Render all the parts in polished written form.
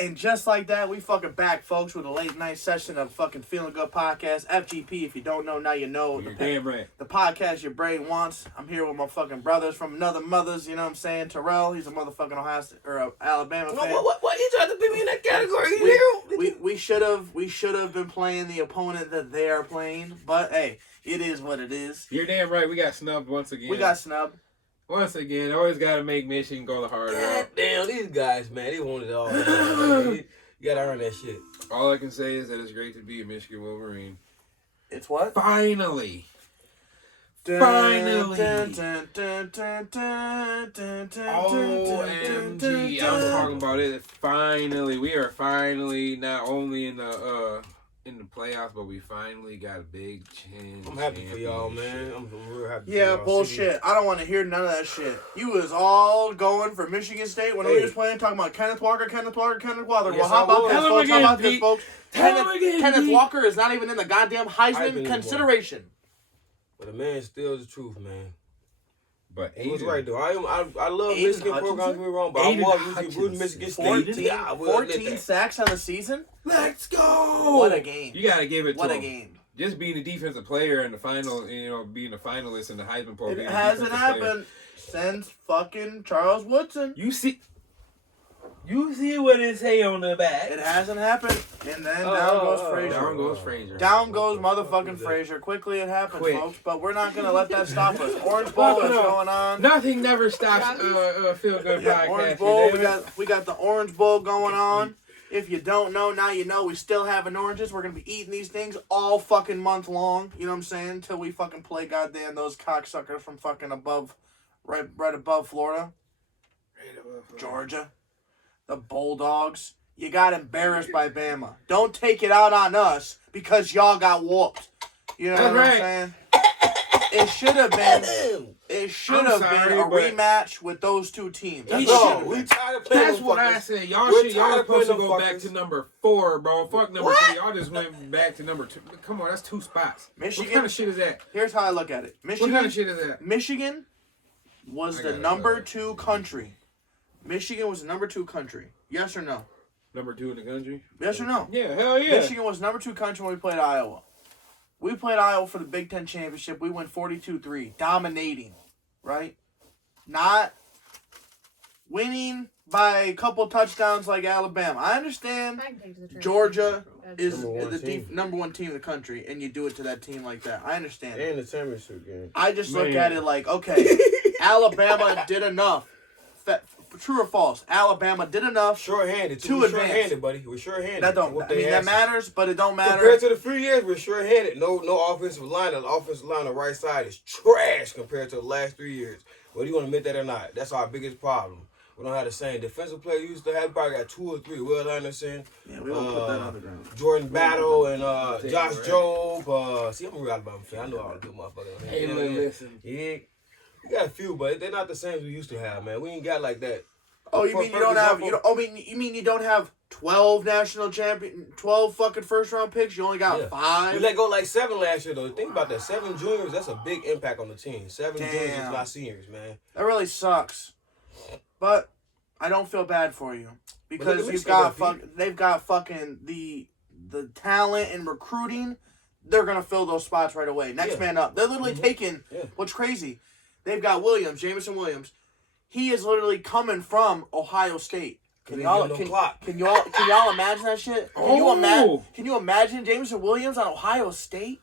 And just like that, we fucking back, folks, with a late night session of fucking Feelin Good Podcast. FGP, if you don't know, now you know. You're damn right. The podcast your brain wants. I'm here with my fucking brothers from another mothers, you know what I'm saying? Terrell, he's a motherfucking Ohio State, or Alabama fan. What? You tried to put me in that category? We should have been playing the opponent that they are playing, but hey, it is what it is. You're damn right. We got snubbed once again. We got snubbed. Once again, always got to make Michigan go the hard route. Damn, these guys, man, they want it all. You got to earn that shit. All I can say is that it's great to be a Michigan Wolverine. It's what? Finally. OMG. I was talking about it. Finally. We are finally not only in the playoffs, but we finally got a big chin. I'm happy for y'all, man. I'm real happy for Yeah, y'all. bullshit. I don't want to hear none of that shit. You was all going for Michigan State when we was playing, talking about Kenneth Walker. Yes, well, how about this, folks? Kenneth Walker is not even in the goddamn Heisman consideration. But the man still the truth, man. But he was right, though. I love Michigan program, don't get me wrong, but I was usually rooting Michigan State. 14 sacks on the season? Let's go! What a game. You got to give it to him. What a game. Just being a defensive player in the final, being a finalist in the Heisman Bowl. It hasn't happened since fucking Charles Woodson. You see what it say on the back. It hasn't happened. And then down goes Frazier. Down goes Frazier. Down goes motherfucking Frazier. Quickly it happens, folks. But we're not going to let that stop us. Orange Bowl is going on. Nothing never stops Feel Good Podcast. Orange Bowl. We got the Orange Bowl going on. If you don't know, now you know. We still having oranges. We're going to be eating these things all fucking month long. You know what I'm saying? Until we fucking play goddamn those cocksuckers from fucking above, right above Florida. Georgia. The Bulldogs. You got embarrassed by Bama. Don't take it out on us because y'all got whooped. You know what I'm saying? It should have been. It should have been a rematch with those two teams. We tired of playing. That's what I said. Y'all supposed to go back to number 4, bro. Fuck number 3. Y'all just went back to number 2. Come on, that's 2 spots. Michigan. What kind of shit is that? Here's how I look at it. Michigan. What kind of shit is that? Michigan was the number 2 country. Michigan was the number 2 country. Yes or no? Number 2 in the country? Yes or no? Yeah, hell yeah. Michigan was number 2 country when we played Iowa. We played Iowa for the Big Ten Championship. We went 42-3. Dominating. Right? Not winning by a couple touchdowns like Alabama. I understand Georgia is the number 1 team in the country, and you do it to that team like that. I understand. And the championship game. I just look at it like, okay, Alabama did enough. True or false? Alabama did enough. Short-handed. To advance. Short-handed, buddy. We're short-handed. That matters, but it don't matter. Compared to the 3 years, we're short-handed. No offensive line. The offensive line on the right side is trash compared to the last 3 years. Whether you want to admit that or not, that's our biggest problem. We don't have the same defensive player you used to have. We probably got 2 or 3. Will Anderson. Yeah, we won't put that on the ground. Jordan Battle and Josh Jobe. See, I'm a real Alabama fan. I know all the good motherfuckers. Hey, listen. Yeah. We got a few, but they're not the same as we used to have, man. We ain't got like that. Oh, you mean you don't have? You mean you don't have 12 national champion, 12 fucking first round picks? You only got 5. We let go like 7 last year though. Think about that. 7 juniors. That's a big impact on the team. 7 juniors is not seniors, man. That really sucks. But I don't feel bad for you because they've got fucking the talent and recruiting. They're gonna fill those spots right away. Next man up. They're literally taking. What's crazy? They've got Jameson Williams. He is literally coming from Ohio State. Can y'all imagine that shit? Can you imagine Jameson Williams on Ohio State?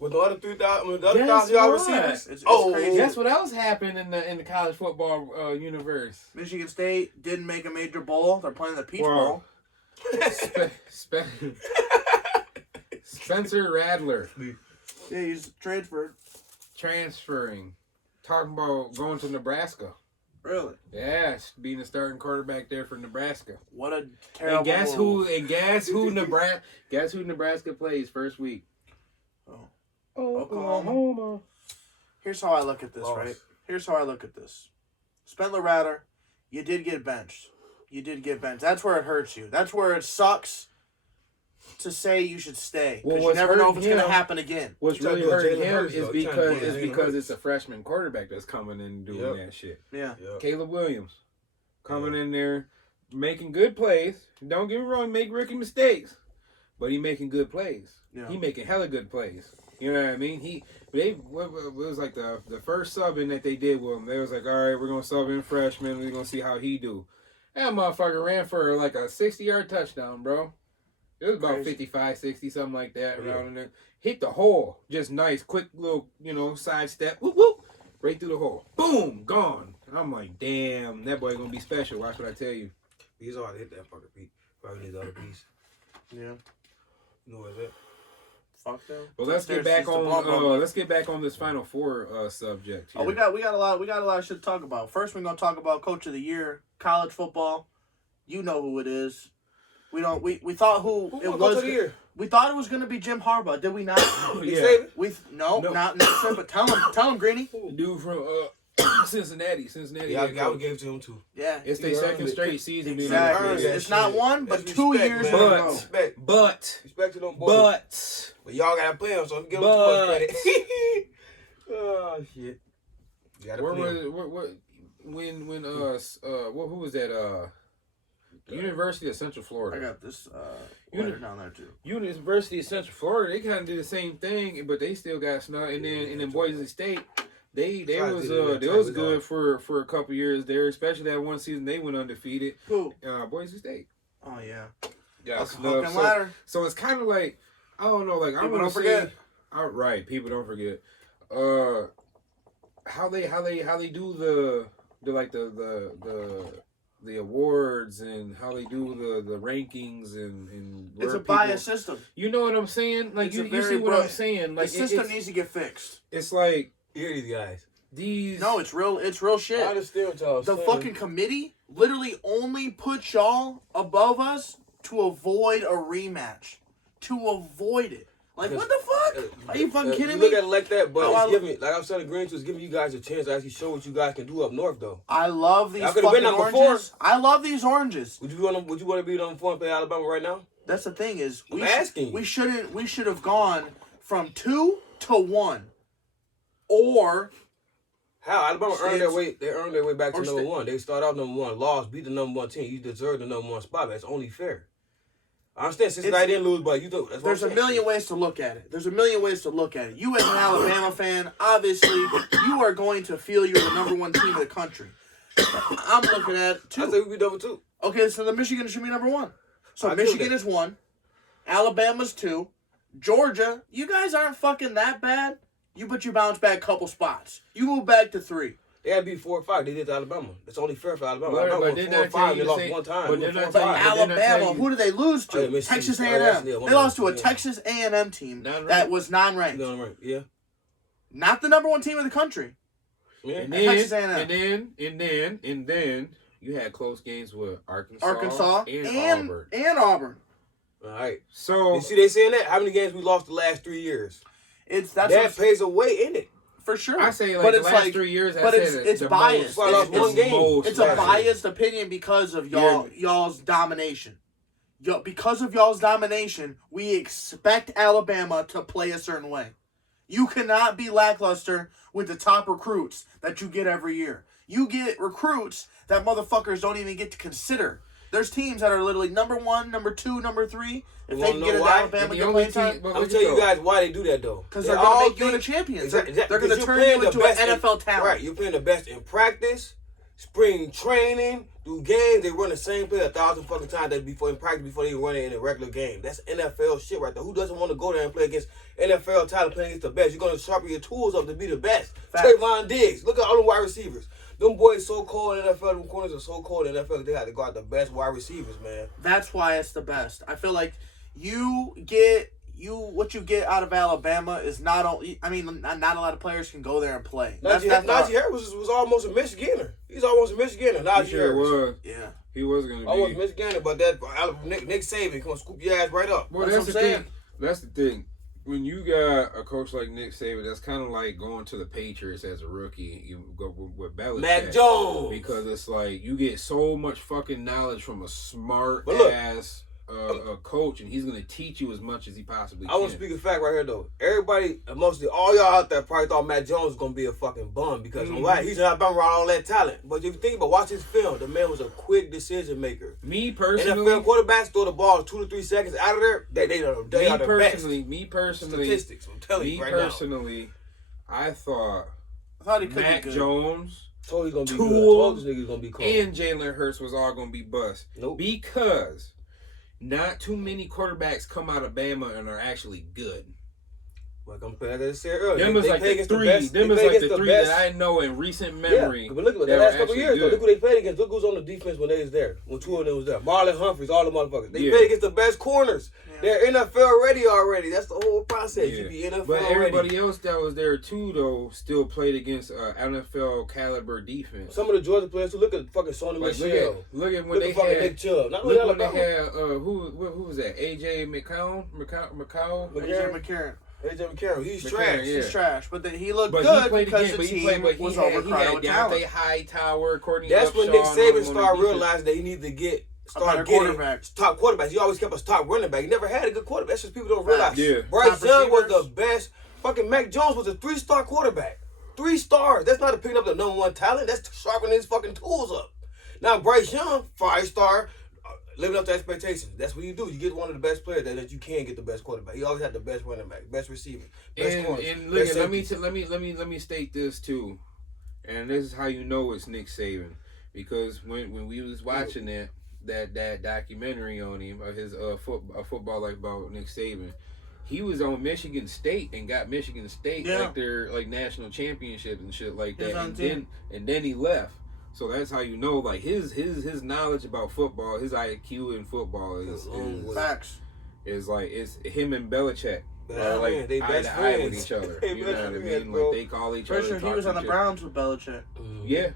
With the other 3,000 y'all receivers? It's crazy. Guess what else happened in the college football universe? Michigan State didn't make a major bowl. They're playing the Peach Bowl. Spencer Radler. Yeah, he's transferring. Talking about going to Nebraska. Really? Yeah, being the starting quarterback there for Nebraska. What a terrible move. Guess who Nebraska plays first week? Oklahoma. Here's how I look at this, right? Here's how I look at this. Spencer Radler, you did get benched. That's where it hurts you. That's where it sucks to say you should stay. Because you never know if it's going to happen again. What's really hurting him is because it's a freshman quarterback that's coming in and doing that shit. Yeah. Caleb Williams coming in there, making good plays. Don't get me wrong, make rookie mistakes, but he making good plays. Yeah. He making hella good plays. You know what I mean? It was like the first subbing that they did with him. They was like, all right, we're gonna sub in freshman. We're gonna see how he do. That motherfucker ran for like a 60-yard touchdown, bro. It was about 55, 60, something like that. Around in there. Hit the hole, just nice, quick little, side step. Whoop whoop, right through the hole. Boom, gone. And I'm like, damn, that boy gonna be special. Watch what I tell you. He's already hit that fucker, Pete. Probably needs other piece. Yeah. You know what that? Fuck them. But let's get back on this Final Four subject here. Oh, we got a lot of shit to talk about. First, we're gonna talk about Coach of the Year, college football. You know who it is. We thought who it was. Coach of the Year? We thought it was gonna be Jim Harbaugh. Did we not? Yeah. Not necessarily. But tell him, Greeny. The dude from Cincinnati. Yeah, I would give it to him too. Yeah, it's their second straight season. Exactly. It's not one, but 2 years in a row. Respect to them boys. But y'all gotta play them, so give them too much credit. Oh shit. Who was that? University of Central Florida. I got this letter down there too. University of Central Florida. They kind of did the same thing, but they still got snuck. And then Boise State. They was good for a couple years there, especially that one season they went undefeated. Who? Boise State. Oh yeah. Got snubbed. So it's kind of like, I don't know, like, people don't forget. Right, people don't forget. How they do the awards and how they do the rankings and it's a biased system. You know what I'm saying? Like you see what I'm saying? Like the system needs to get fixed. It's like hear these guys. No, it's real shit. I understand what y'all saying. The fucking committee literally only puts y'all above us to avoid a rematch. To avoid it. Like, what the fuck? Are you fucking kidding me? Look at it like that, but it's giving, like I'm saying, Green, it's giving you guys a chance to actually show what you guys can do up north, though. I love these fucking oranges. I love these oranges. Would you want to be number 4 and play Alabama right now? That's the thing is, we should have gone from 2 to 1, or how Alabama earned their way. They earned their way back to number 1. They started out number 1, lost, beat the number 1 team. You deserve the number 1 spot. That's only fair. I understand Cincinnati didn't lose, but there's a million ways to look at it. You as an Alabama fan, obviously, you are going to feel you're the number 1 team in the country. I'm looking at 2. I think we'd be number 2. Okay, so the Michigan should be number 1. So Michigan is 1. Alabama's 2. Georgia, you guys aren't fucking that bad. But you bounce back a couple spots. You move back to 3. They had to be 4 or 5. They did to Alabama. That's only fair for Alabama. But Alabama 4 or 5. They lost one time. But Alabama, who did they lose to? Texas A&M. They lost to a Texas A&M team that was non-ranked. Yeah. Not the number 1 team in the country. Yeah. And then you had close games with Arkansas and Auburn. All right. So you see, they saying that how many games we lost the last 3 years. That plays a weight in it. For sure. I say the last 3 years. But it's biased. It's a biased opinion because of y'all's domination. Because of y'all's domination, we expect Alabama to play a certain way. You cannot be lackluster with the top recruits that you get every year. You get recruits that motherfuckers don't even get to consider. There's teams that are literally number 1, number 2, number 3. If they can get into Alabama, get playing time. I'm going to tell you guys why they do that, though. Because they're going to make you into champions. They're going to turn you into an NFL talent. Right, you're playing the best in practice, spring training, do games. They run the same play 1,000 fucking times before in practice before they run it in a regular game. That's NFL shit right there. Who doesn't want to go there and play against NFL talent, playing against the best? You're going to sharpen your tools up to be the best. Trayvon Diggs. Look at all the wide receivers. Them boys so cold in the NFL. Them corners are so cold in the NFL. They got to go out the best wide receivers, man. That's why it's the best. I feel like what you get out of Alabama is not only. I mean, not a lot of players can go there and play. Najee Harris was almost a Michiganer. He's almost a Michiganer. Najee Harris was. Yeah. He was going to be. Almost Michiganer, but that Nick Saban come scoop your ass right up. Well, that's the thing. That's the thing. When you got a coach like Nick Saban, that's kind of like going to the Patriots as a rookie. You go with Belichick. Mac Jones. Because it's like you get so much fucking knowledge from a smart ass a coach, and he's gonna teach you as much as he possibly can. I want to speak a fact right here though. Everybody, mostly all y'all out there, probably thought Mac Jones was gonna be a fucking bum because he's not been around all that talent. But if you think about watch his film, the man was a quick decision maker. Me personally, NFL quarterbacks throw the ball 2 to 3 seconds out of there. They are the best. Me personally, statistics. I'm telling you right now. I thought he could Mac be good. Jones, Told he's gonna be Tua, good. Told this nigga's gonna be cold. and Jalen Hurts was all gonna be bust. Nope. Because not too many quarterbacks come out of Bama and are actually good. Like I said earlier, Them is like the three. Them is like the three that I know in recent memory. Yeah, but look at the last couple of years. Though, look who they played against. Look who's on the defense when they was there. When two of them was there. Marlon Humphreys, all the motherfuckers. They played against the best corners. Yeah. They're NFL ready already. That's the whole process. Yeah. You be NFL but everybody ready. else that was there too, though, still played against NFL caliber defense. Some of the Georgia players too. Look at fucking Sony Michel. Look at when they had Nick Chubb. Not look when they had who was that? AJ McCown. AJ McCarron, he's trash. Yeah. He's trash, but he looked good because the team was overcrowded with talent. Hightower, Courtney. That's when Nick Saban started realizing that he needed to get top quarterbacks. He always kept a top running back. He never had a good quarterback. That's just people don't realize. Yeah. Bryce Young was the best. Fucking Mac Jones was a 3-star quarterback. 3 stars. That's not picking up the number 1 talent. That's sharpening his fucking tools up. Now Bryce Young, 5-star. Living up to expectations. That's what you do. You get one of the best players that you can get the best quarterback. He always had the best running back, best receiver, best corners. And look, let me state this too, and this is how you know it's Nick Saban, because when we was watching that documentary on him, his football life about Nick Saban, he was on Michigan State and got Michigan State like their national championship and shit like that, and then he left. So that's how you know, like his knowledge about football, his IQ in football is facts. Is like it's him and Belichick are like they eye to eye with each other. You know what I mean? Like they call each other. He was on the Browns with Belichick. Yeah.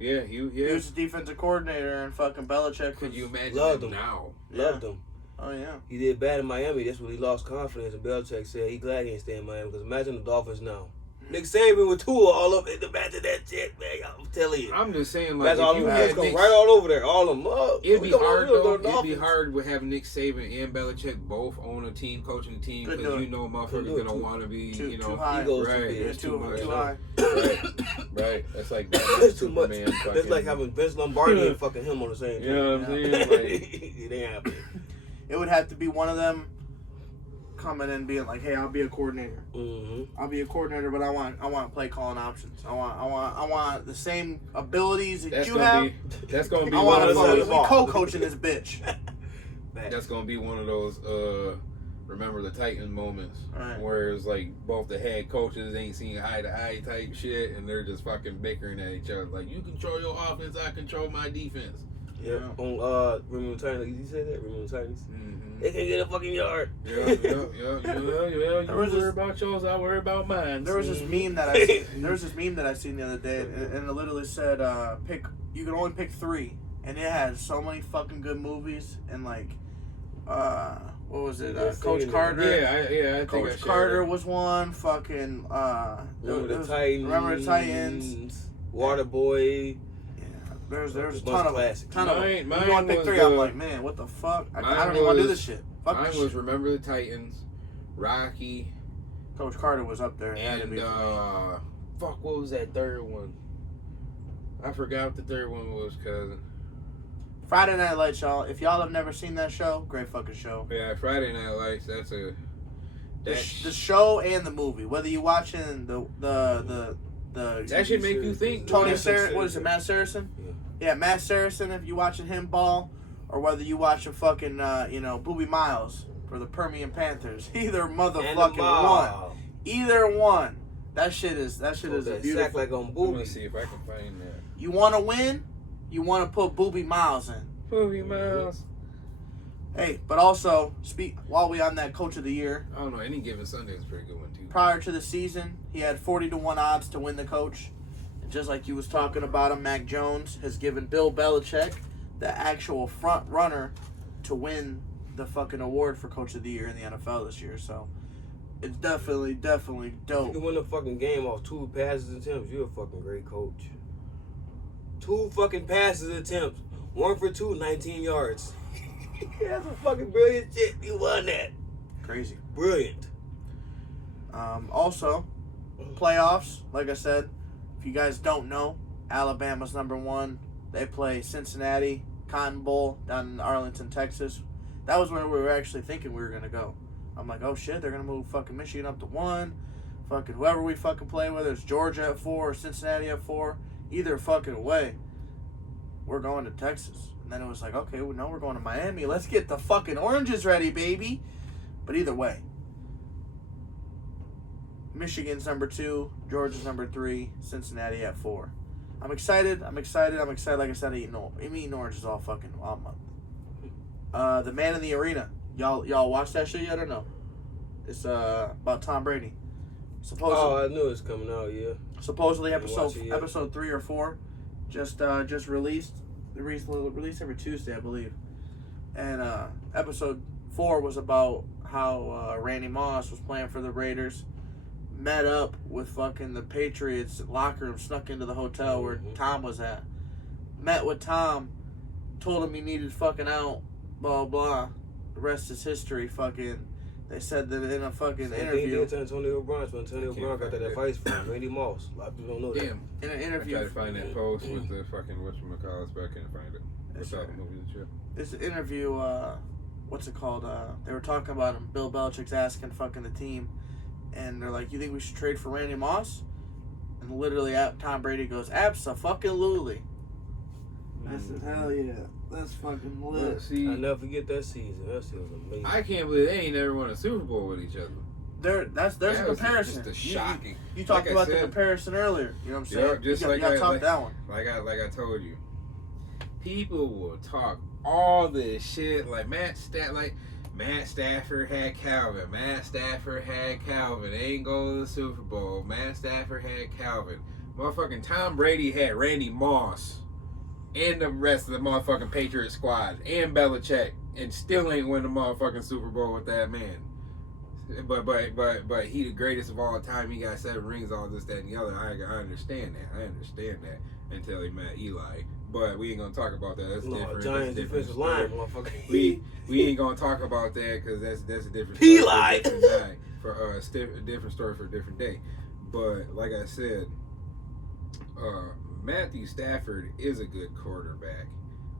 He was the defensive coordinator and fucking Belichick. Could you imagine loved him him now? Loved him. Oh yeah. He did bad in Miami. That's when he lost confidence. And Belichick said he glad he ain't stay in Miami because imagine the Dolphins now. Nick Saban with Tua all up in the back of that shit, man. I'm telling you. I'm just saying, like, that's all you had come right all over there, all of them up. It'd be hard though. It'd be hard with having Nick Saban and Belichick both on a team, coaching the team, because you know motherfuckers gonna want to be, too high. Right, too high. Right. That's like that's too much. That's like having Vince Lombardi and fucking him on the same team. You know what I'm saying? Like, it ain't happening. It would have to be one of them coming in being like, "Hey, I'll be a coordinator. I'll be a coordinator, but I want play calling options. I want the same abilities that you have. That's gonna be. I want to be co-coaching this bitch. That's gonna be one of those remember the Titans moments, where it's like both the head coaches ain't seeing eye to eye type shit, and they're just fucking bickering at each other. Like, you control your offense, I control my defense. Yeah. On remember the Titans? Did you say that? Remember the Titans? They can't get a fucking yard. Yeah. You worry about yours, I worry about mine. There was this meme that I seen the other day, and it literally said, you can only pick 3, and it had so many fucking good movies, and like, what was it? Coach Carter. Yeah. I think Coach Carter was one. Fucking Remember the Titans. Waterboy. There's a ton of them. Mine you only pick 3. I'm like, man, what the fuck? I don't even want to do this shit. Fuck mine this was shit. Remember the Titans, Rocky. Coach Carter was up there. And what was that third one? I forgot what the third one was, cousin. Friday Night Lights, y'all. If y'all have never seen that show, great fucking show. Yeah, Friday Night Lights. That's the show and the movie. Whether you watching the that should make you think. Tony Saracen, what is it, Matt Saracen? Yeah, Matt Saracen. If you watching him ball, or whether you watching fucking Booby Miles for the Permian Panthers, either motherfucking one. Either one. That shit is a beautiful. Like on Booby. Let me see if I can find that. You want to win? You want to put Booby Miles in. Booby Miles. Hey, but also, while we on that Coach of the Year. I don't know, any given Sunday is a pretty good one too. Prior to the season, he had 40-1 odds to win the coach. And just like you was talking about him, Mac Jones has given Bill Belichick the actual front runner to win the fucking award for Coach of the Year in the NFL this year. So it's definitely dope. You can win a fucking game off 2 passes attempts. You're a fucking great coach. 2 fucking passes attempts. 1 for 2, 19 yards. That's some fucking brilliant shit. You won that. Crazy. Brilliant. Also, playoffs, like I said, if you guys don't know, Alabama's #1. They play Cincinnati, Cotton Bowl, down in Arlington, Texas. That was where we were actually thinking we were going to go. I'm like, oh shit, they're going to move fucking Michigan up to 1. Fucking whoever we fucking play, whether it's Georgia at 4 or Cincinnati at 4, either fucking way, we're going to Texas. And then it was like, okay, well, no, we're going to Miami. Let's get the fucking oranges ready, baby. But either way, Michigan's #2, Georgia's #3, Cincinnati at 4. I'm excited. Like I said, I'm eating oranges all month. The Man in the Arena. Y'all watch that shit yet or no? It's about Tom Brady. I knew it was coming out, yeah. Supposedly episode 3 or 4 just released. They released every Tuesday, I believe. And episode 4 was about how Randy Moss was playing for the Raiders, met up with fucking the Patriots locker room, snuck into the hotel where Tom was at. Met with Tom, told him he needed fucking out, blah, blah. The rest is history, fucking. They said that in a fucking interview. Same thing did to Antonio Brown. So Antonio Brown got that advice from Randy Moss. A lot of people don't know that. Damn. In an interview. I tried to find that post with the fucking whatchamacallits, but I can't find it. What's out the movie and shit? It's an interview, what's it called? They were talking about him. Bill Belichick's asking fucking the team. And they're like, you think we should trade for Randy Moss? And literally Tom Brady goes, abso-fucking-lutely. I said, hell yeah. That's fucking lit. See, I'll never forget that season. That season was amazing. I can't believe they ain't never won a Super Bowl with each other. There's a comparison. Just shocking. You talked about the comparison earlier. You know what I'm saying? Just you gotta top that one. Like I told you, people will talk all this shit like Matt Stafford had Calvin. Matt Stafford had Calvin. They ain't go to the Super Bowl. Matt Stafford had Calvin. Motherfucking Tom Brady had Randy Moss and the rest of the motherfucking Patriot squad and Belichick, and still ain't win the motherfucking Super Bowl with that man. But he the greatest of all time. He got 7 rings, all this, that, and the other. I understand that. Until he met Eli. But we ain't gonna talk about that. That's different. Giants defensive line, motherfucker. We ain't gonna talk about that because that's a different Eli for a different story for a different day. But like I said, Matthew Stafford is a good quarterback.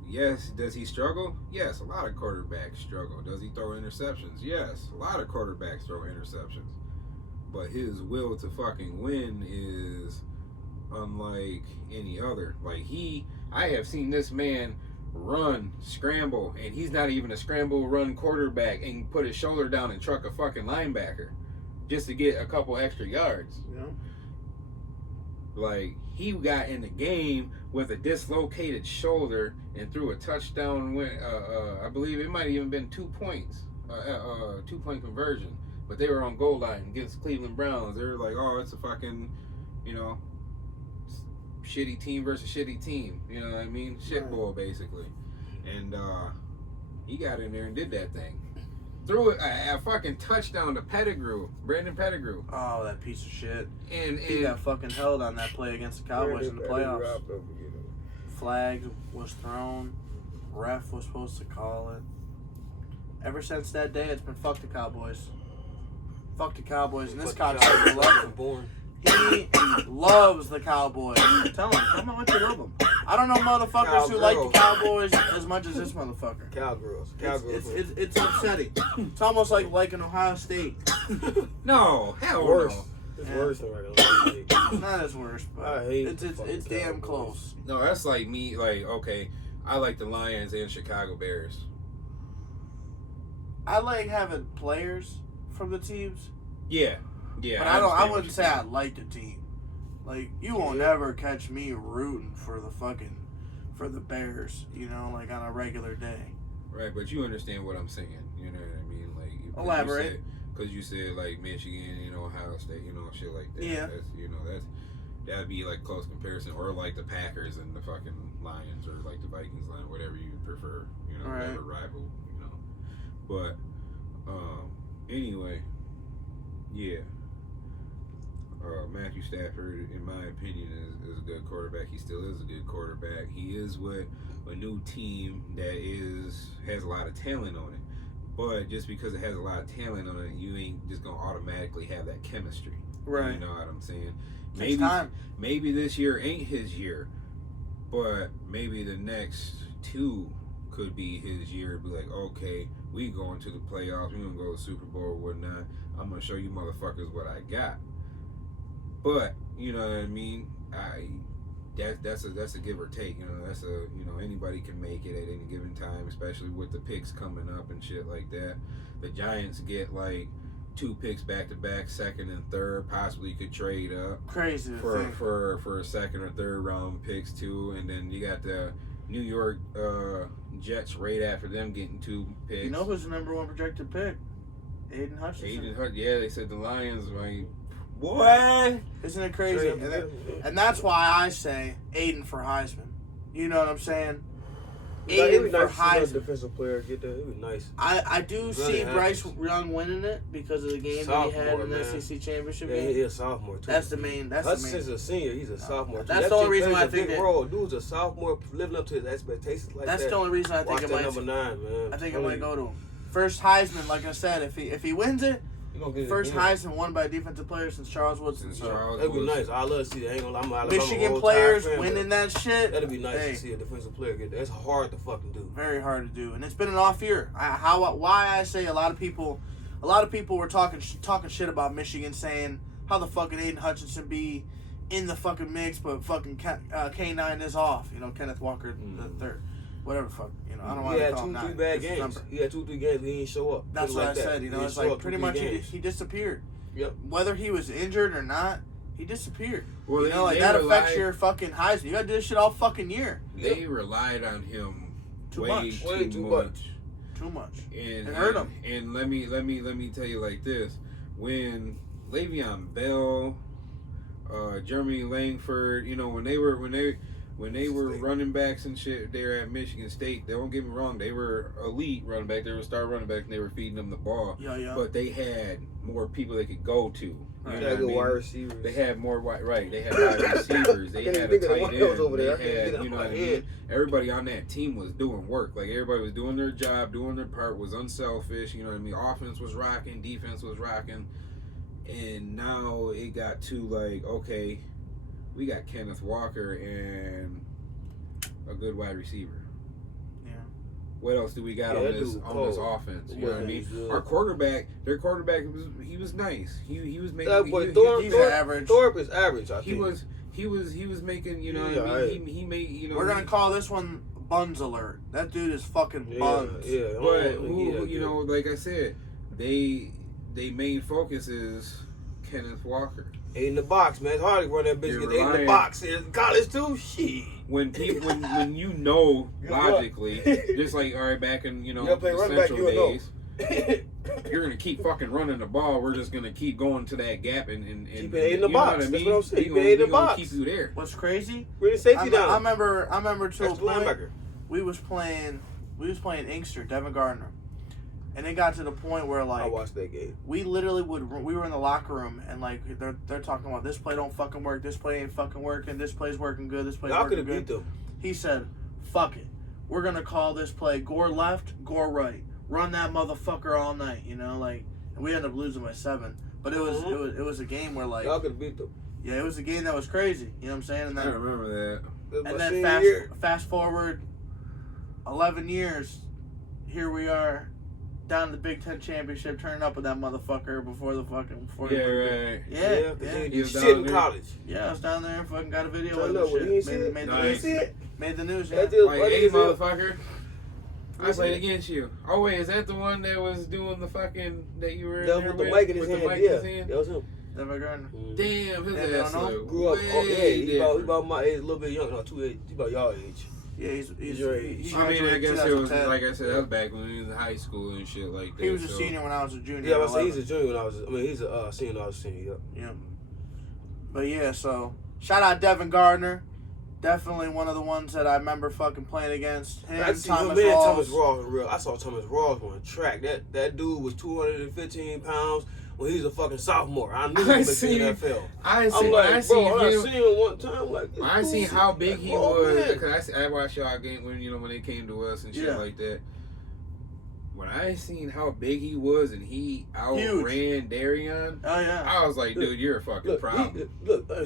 Yes, does he struggle? Yes, a lot of quarterbacks struggle. Does he throw interceptions? Yes, a lot of quarterbacks throw interceptions. But his will to fucking win is unlike any other. Like I have seen this man run, scramble, and he's not even a scramble run quarterback, and put his shoulder down and truck a fucking linebacker just to get a couple extra yards. Yeah. Like, he got in the game with a dislocated shoulder and threw a touchdown win. I believe it might have even been 2 points, 2-point conversion. But they were on goal line against Cleveland Browns. They were like, oh, it's a fucking, shitty team versus shitty team. You know what I mean? Shit bowl, basically. And he got in there and did that thing. Threw a fucking touchdown to Brandon Pettigrew. Oh, that piece of shit. And he got fucking held on that play against the Cowboys in the playoffs. Flag was thrown. Ref was supposed to call it. Ever since that day, it's been fuck the Cowboys. Fuck the Cowboys. And this cocksucker loves them. He loves the Cowboys. Tell him how much you love them. I don't know motherfuckers who like the Cowboys as much as this motherfucker. Cowgirls. It's upsetting. It's almost like liking Ohio State. No, hell worse. no. It's worse than right now. Not as worse, but it's damn close. No, that's like me. Like, okay, I like the Lions and Chicago Bears. I like having players from the teams. Yeah. But I wouldn't say I like the team. Like, you won't ever catch me rooting for the Bears, like on a regular day. Right, but you understand what I'm saying. You know what I mean? Like, elaborate. Because you said like Michigan, Ohio State, shit like that. Yeah. That'd be like close comparison, or like the Packers and the fucking Lions, or like the Vikings line, whatever you prefer. Whatever rival. But anyway, yeah. Matthew Stafford, in my opinion, is a good quarterback. He still is a good quarterback. He is with a new team that has a lot of talent on it. But just because it has a lot of talent on it, you ain't just gonna automatically have that chemistry. Right. You know what I'm saying? Takes time. Maybe this year ain't his year, but maybe the next two could be his year. Be like, okay, we going to the playoffs. We gonna go to the Super Bowl or whatnot. I'm gonna show you motherfuckers what I got. But you know what I mean. That's a give or take. You know, anybody can make it at any given time, especially with the picks coming up and shit like that. The Giants get like 2 picks back to back, second and third. Possibly you could trade up Crazy for a second or third round picks too, and then you got the New York Jets right after them getting 2 picks. You know who's the number 1 projected pick? Aiden Hutchinson. Yeah, they said the Lions. Like, what? Isn't it crazy? And that's why I say Aiden for Heisman. You know what I'm saying? Aiden for Heisman. Defensive player get that. It would be nice. I do see Bryce Young winning it because of the game that he had in the SEC championship game. He's a sophomore too. That's the main. Hudson's a senior. He's a sophomore. That's the only reason why I think that. Bro, dude's a sophomore, living up to his expectations like that. That's the only reason I think it might. Number 9, man. I think it might go to him. First Heisman, like I said, if he wins it. First Heisman won by a defensive player since Charles Woodson. That'd be nice. I love to see that. I ain't gonna lie, Michigan players winning that shit. That'd be nice to see a defensive player get that. It's hard to fucking do. Very hard to do, and it's been an off year. Why I say a lot of people were talking shit about Michigan, saying how the fucking Aiden Hutchinson be in the fucking mix, but fucking K9 is off. You know, Kenneth Walker the third. Whatever the fuck, you know, I don't want to call him 2-3 bad games. He had 2-3 games, he didn't show up. That's what I said, you know, it's like pretty much he disappeared. Yep. Whether he was injured or not, he disappeared. Well, you know, like that affects your fucking Heisman. You gotta do this shit all fucking year. They relied on him way too much. And it hurt him. And let me tell you like this: when Le'Veon Bell, Jeremy Langford, you know, when they were running backs and shit there at Michigan State, don't get me wrong, they were elite running back. They were star running back, and they were feeding them the ball. Yeah. But they had more people they could go to. You know what I mean? Wide receivers. They had more right. They had wide receivers. They had a tight end. They had, you know what I mean? Everybody on that team was doing work. Like, everybody was doing their job, doing their part, was unselfish. You know what I mean? Offense was rocking, defense was rocking, and now it got to like, okay, we got Kenneth Walker and a good wide receiver. Yeah. What else do we got on this offense? You know what I mean? Our quarterback, he was nice. He was making. He's average. Thorpe is average. I think he was making. You know what I mean? He made. You know. We're gonna call this one Buns Alert. That dude is fucking buns. Yeah. But you know, like I said, they main focus is Kenneth Walker. In the box, man. It's hard to run that bitch. In the box. In college too. Shit. When you know logically, just like all right, back in the Central days, you're gonna keep fucking running the ball. We're just gonna keep going to that gap and keep it in the box. What I mean? That's what I'm saying. Keep it in the box. Keep you there. What's crazy? Bring the safety down. I remember to a point linebacker. we was playing Inkster, Devin Gardner. And it got to the point where, like, I watched that game. We literally we were in the locker room, and, like, they're talking about this play don't fucking work, this play ain't fucking working, this play's working good, this play's working good. Beat them. He said, fuck it. We're going to call this play Gore left, Gore right. Run that motherfucker all night, you know? Like, and we ended up losing by 7. But it was a game where, like... Y'all could have beat them. Yeah, it was a game that was crazy. You know what I'm saying? And then, I remember that. And then fast forward 11 years, here we are... down to the Big Ten championship, turning up with that motherfucker before the right. Yeah. He was shit in college. Yeah, I was down there and fucking got a video of it. Made the news. Yeah. Like, hey, motherfucker, I played against you. Oh wait, is that the one that was doing the fucking that you were in there with the mic in his hand? That was him. Devin Gardner. Damn, his ass grew up. He about my age, a little bit younger. No, he about y'all age. Yeah, he's your age. I mean, I guess it was, like I said, that was back when he was in high school and shit like that. He was a senior when I was a junior. Yeah, I say he's a junior when I was, he's a senior when I was a senior, yeah. But yeah, so, shout out Devin Gardner. Definitely one of the ones that I remember fucking playing against. Thomas Rawls. I saw Thomas Rawls on the track. That dude was 215 pounds, when he's a fucking sophomore. I knew he was in the NFL. I I'm seen him one time. Like, I seen how big he was. Cause I watched y'all game when they came to us and shit like that. When I seen how big he was and he outran Darion, I was like, dude, you're a fucking problem.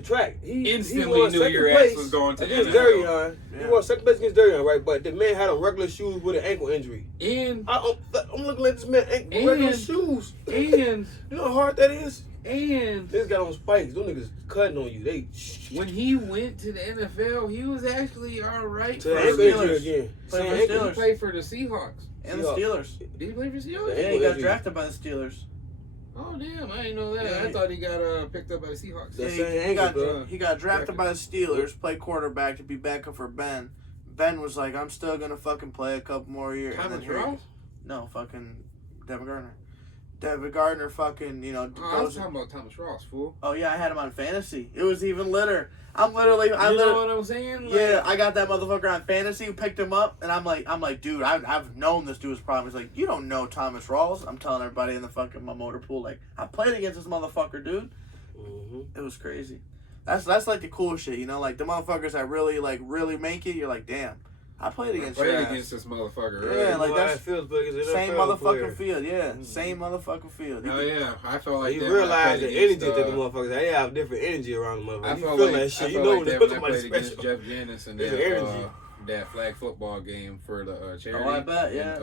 Track. He instantly knew your ass was going to against NFL. Darion. He won second place against Darion, right? But the man had on regular shoes with an ankle injury. And I'm looking at this man regular shoes. And you know how hard that is? And this got on spikes. Those niggas cutting on you. When he went to the NFL, he was actually all right. To the Steelers again. He played for the Seahawks. And the Steelers. Did he play for the Steelers? Yeah, he got drafted by the Steelers. Oh damn, I didn't know that. Yeah, I thought he got picked up by the Seahawks. Yeah, he got drafted by the Steelers, played quarterback to be backup for Ben. Ben was like, I'm still gonna fucking play a couple more years. Thomas Ross? No, fucking Devin Gardner. Devin Gardner fucking, I was talking about Thomas Ross, fool. Oh yeah, I had him on fantasy. It was even litter. You know what I'm saying? Yeah, I got that motherfucker on fantasy, picked him up, and I'm like, dude, I've known this dude's problem. He's like, you don't know Thomas Rawls. I'm telling everybody in the fucking my motor pool, like, I played against this motherfucker, dude. Mm-hmm. It was crazy. That's like the cool shit, you know, like the motherfuckers that really make it. You're like, damn, I played against this motherfucker. Right? Yeah, like that's feels same motherfucking field. Yeah, same motherfucking field. Oh yeah, I felt like you realize the energy that the motherfuckers they have different energy around the motherfuckers. I felt like that shit. You know that when I played against Jeff Janis and that flag football game for the charity. Oh, I bet, yeah.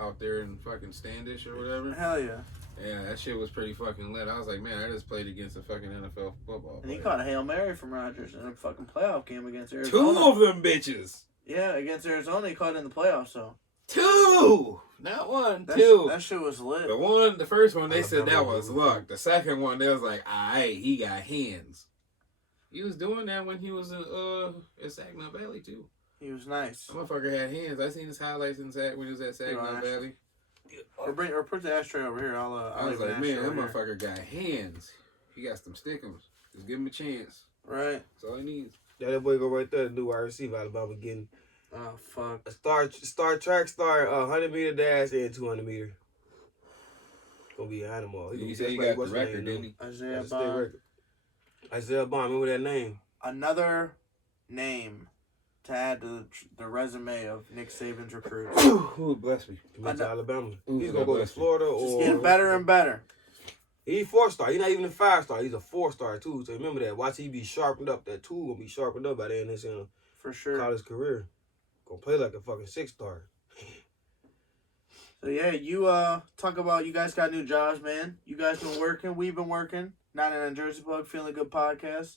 Out there in fucking Standish or whatever. Hell yeah. Yeah, that shit was pretty fucking lit. I was like, man, I just played against a fucking NFL football player. And he caught a Hail Mary from Rodgers in a fucking playoff game against Arizona. 2 of them bitches. Yeah, against Arizona, he caught it in the playoffs, so. 2! Not 1, 2. That shit was lit. The first one, they said that was luck. The second one, they was like, alright, he got hands. He was doing that when he was in Saginaw Valley, too. He was nice. That motherfucker had hands. I seen his highlights when he was at Saginaw Valley. Or put the ashtray over here. I was like, man, that motherfucker got hands. He got some stickums. Just give him a chance. Right. That's all he needs. Yeah, that boy go right there to do wide receiver. Alabama getting. Oh fuck. A star 100 meter dash and 200 meter. Gonna be an animal. He said he got the record, didn't he? Isaiah Bond. Remember that name? Another name to add to the resume of Nick Saban's recruits. Ooh, bless me. He went to Alabama. Ooh, he's gonna go to Florida or. Just getting better and better. He's 4-star. He's not even a 5-star. He's a 4-star too. So remember that. Watch he be sharpened up. That tool gonna be sharpened up by the end of his for sure college career. Gonna play like a fucking 6-star. So yeah, you talk about you guys got new jobs, man. You guys been working. We've been working. 99 Jersey Plug, Feelin Good Podcast.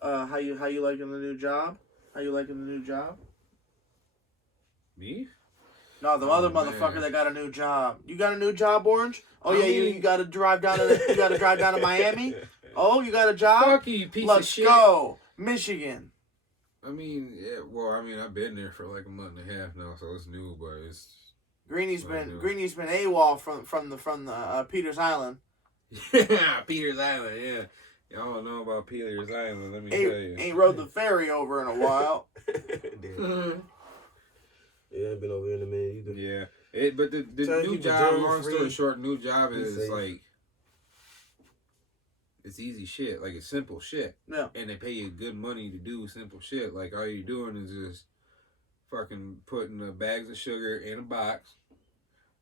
How you liking the new job? How you liking the new job? Me? No, the other motherfucker that got a new job. You got a new job, Orange? Oh yeah, you got to drive down to Miami. Oh, you got a job? Fuck you, piece of shit. Let's go, Michigan. I mean, yeah. Well, I mean, I've been there for like a month and a half now, so it's new, but it's. Greeny's been AWOL from the Peters Island. Peters Island, yeah. Y'all don't know about Peters Island, let me tell you. Ain't rode the ferry over in a while. Yeah, I've been over here in a minute either. Yeah. But the new job, long story short, new job is like, it's easy shit. Like, it's simple shit. Yeah. And they pay you good money to do simple shit. Like, all you're doing is just fucking putting the bags of sugar in a box,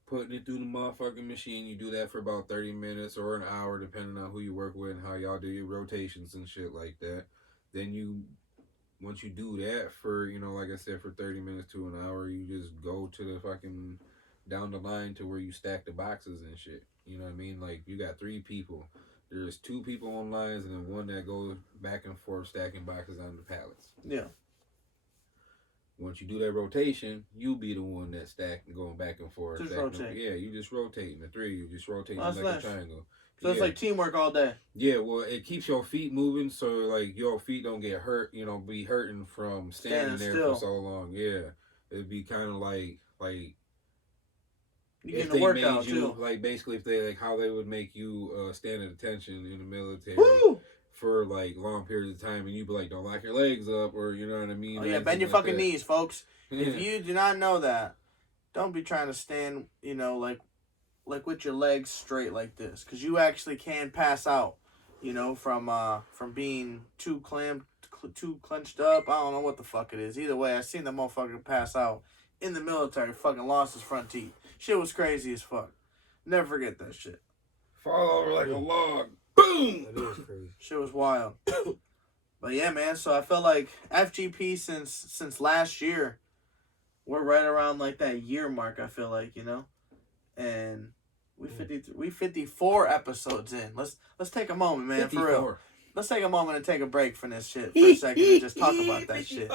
putting it through the motherfucking machine. You do that for about 30 minutes or an hour, depending on who you work with and how y'all do your rotations and shit like that. Then once you do that for, like I said, for 30 minutes to an hour, you just go to the fucking down the line to where you stack the boxes and shit. You know what I mean? Like, you got 3 people. There's 2 people on lines and then 1 that goes back and forth stacking boxes on the pallets. Yeah. Once you do that rotation, you be the one that's stacking, going back and forth. Just rotate. Yeah, you just rotating. The 3, you just rotating like a triangle. So it's like teamwork all day. Yeah, well, it keeps your feet moving, so like your feet don't get hurt. Be hurting from standing there still for so long. Yeah, it'd be kind of like you getting a workout too. Like basically, if they how they would make you stand at attention in the military. Woo! For like long periods of time, and you'd be like, don't lock your legs up, or you know what I mean? Oh yeah, bend your fucking knees, folks. If you do not know that, don't be trying to stand, like like with your legs straight like this, because you actually can pass out, from being too clenched up. I don't know what the fuck it is. Either way, I seen the motherfucker pass out in the military, fucking lost his front teeth. Shit was crazy as fuck. Never forget that shit. Fall over like a log. Boom! That is crazy. Shit was wild. But yeah, man, so I felt like FGP since last year, we're right around like that year mark, I feel like, And we 54 episodes in. Let's take a moment, man, 54. For real. Let's take a moment and take a break from this shit for a second and just talk about that shit.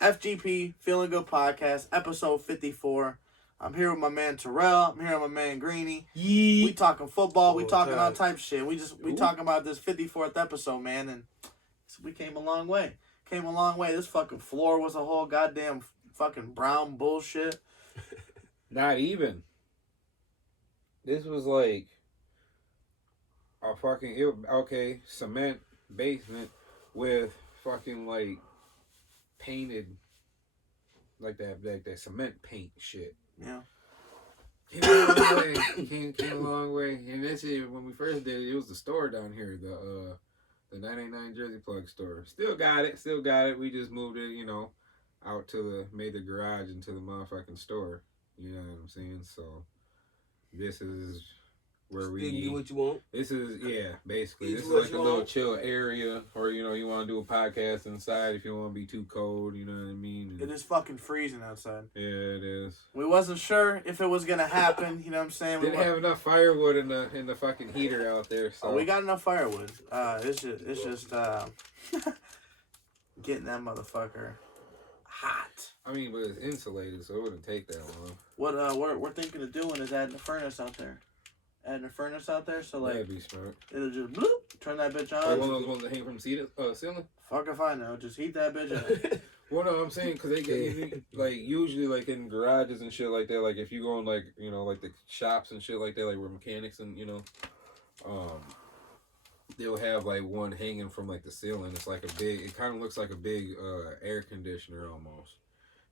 FGP, Feelin Good Podcast, episode 54. I'm here with my man Terrell. I'm here with my man Greeny. We talking football. We talking all type of shit. We talking about this 54th episode, man, and we came a long way. This fucking floor was a whole goddamn fucking brown bullshit. Not even. This was like a fucking cement basement with fucking like painted like that cement paint shit. Yeah. Came a long way. Came a long way. And this is when we first did it was the store down here, the 989 Jersey Plug store. Still got it. We just moved it, out to made the garage into the motherfucking store. You know what I'm saying? So this is where we get what you want. This is basically. This is like a little chill area, or you want to do a podcast inside if you don't want to be too cold. You know what I mean? It is fucking freezing outside. Yeah, it is. We wasn't sure if it was gonna happen. You know what I'm saying? Didn't have enough firewood in the fucking heater out there. So we got enough firewood. It's just getting that motherfucker hot. I mean, but it's insulated, so it wouldn't take that long. What we're thinking of doing is adding a furnace out there. So like that'd be smart. It'll just bloop, turn that bitch on. Or one of those ones that hang from the ceiling. Fuck if I know. Just heat that bitch up. Well, no, I'm saying because they get like usually like in garages and shit like that. Like if you go in like like the shops and shit like that, like where mechanics and they'll have like one hanging from like the ceiling. It's like it kind of looks like a big air conditioner almost.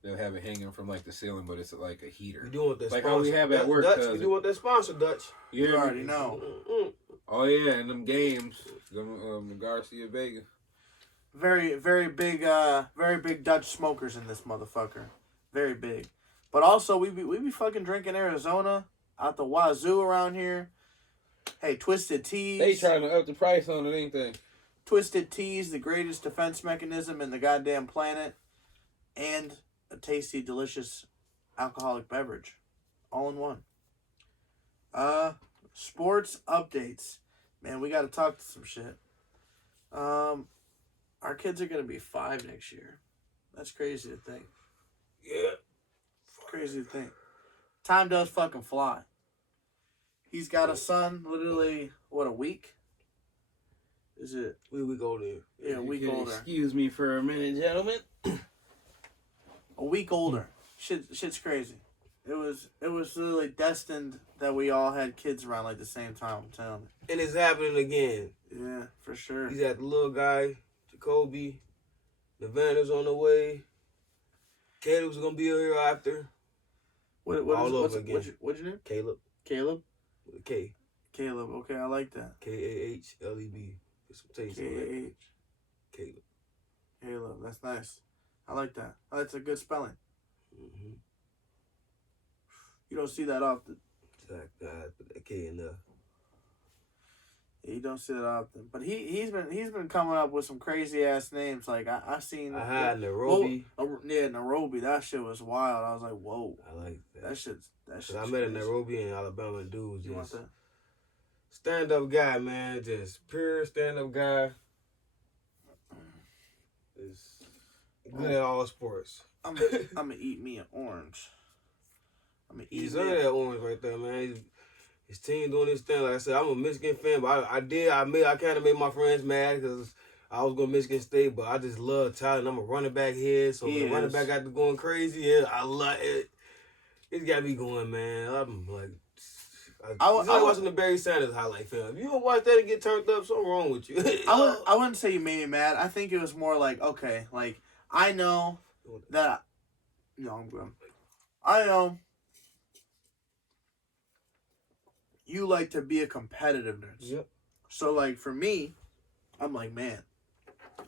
They'll have it hanging from like the ceiling, but it's like a heater. You doing that like sponsor. how we have at work. Dutch, we doing that sponsor, Dutch. You already know. Oh yeah, and them games, them Garcia Vega. Very, very big Dutch smokers in this motherfucker. Very big. But also we be fucking drinking Arizona out the wazoo around here. Hey, Twisted Teas. They trying to up the price on it, ain't they? Twisted Teas, the greatest defense mechanism in the goddamn planet. And a tasty, delicious alcoholic beverage. All in one. Sports updates. Man, we got to talk to some shit. Our kids are going to be 5 next year. That's crazy to think. Yeah. Crazy to think. Time does fucking fly. He's got a son, literally, a week? Is it? We older. Yeah, a week older. Excuse me for a minute, gentlemen. A week older. Shit's crazy. It was literally destined that we all had kids around like the same time, I'm telling you. And it's happening again. Yeah, for sure. He's got the little guy, Jacoby. Nevada's on the way. Caleb's gonna be here after. What's your name? Caleb. Caleb? With a K. Caleb, okay, I like that. K-A-H-L-E-B. Get some taste on that. K-A-H. Caleb. Caleb, that's nice. I like that. That's a good spelling. Mm-hmm. You don't see that often. Put that K in there. Yeah, you don't see that often. But he's been coming up with some crazy ass names. Like I seen. I had Nairobi. Nairobi. That shit was wild. I was like, whoa. I like that. That shit's I met in Nairobi in Alabama. Dude, You want that? Stand up guy, man. Just pure stand up guy. Is good at all sports. I'm gonna eat me an orange. He's under that orange right there, man. His team doing this thing. Like I said, I'm a Michigan fan, but I kind of made my friends mad because I was going to Michigan State, but I just love talent. I'm a running back here, so when the running back got to going crazy, yeah, I love it. It's got me going, man. I'm like, I was watching the Barry Sanders highlight film. If you don't watch that and get turned up, something wrong with you. I wouldn't say you made me mad. I think it was more like, okay, like, I know that... I'm good. I know you like to be a competitiveness. Yep. So, like, for me, I'm like, man,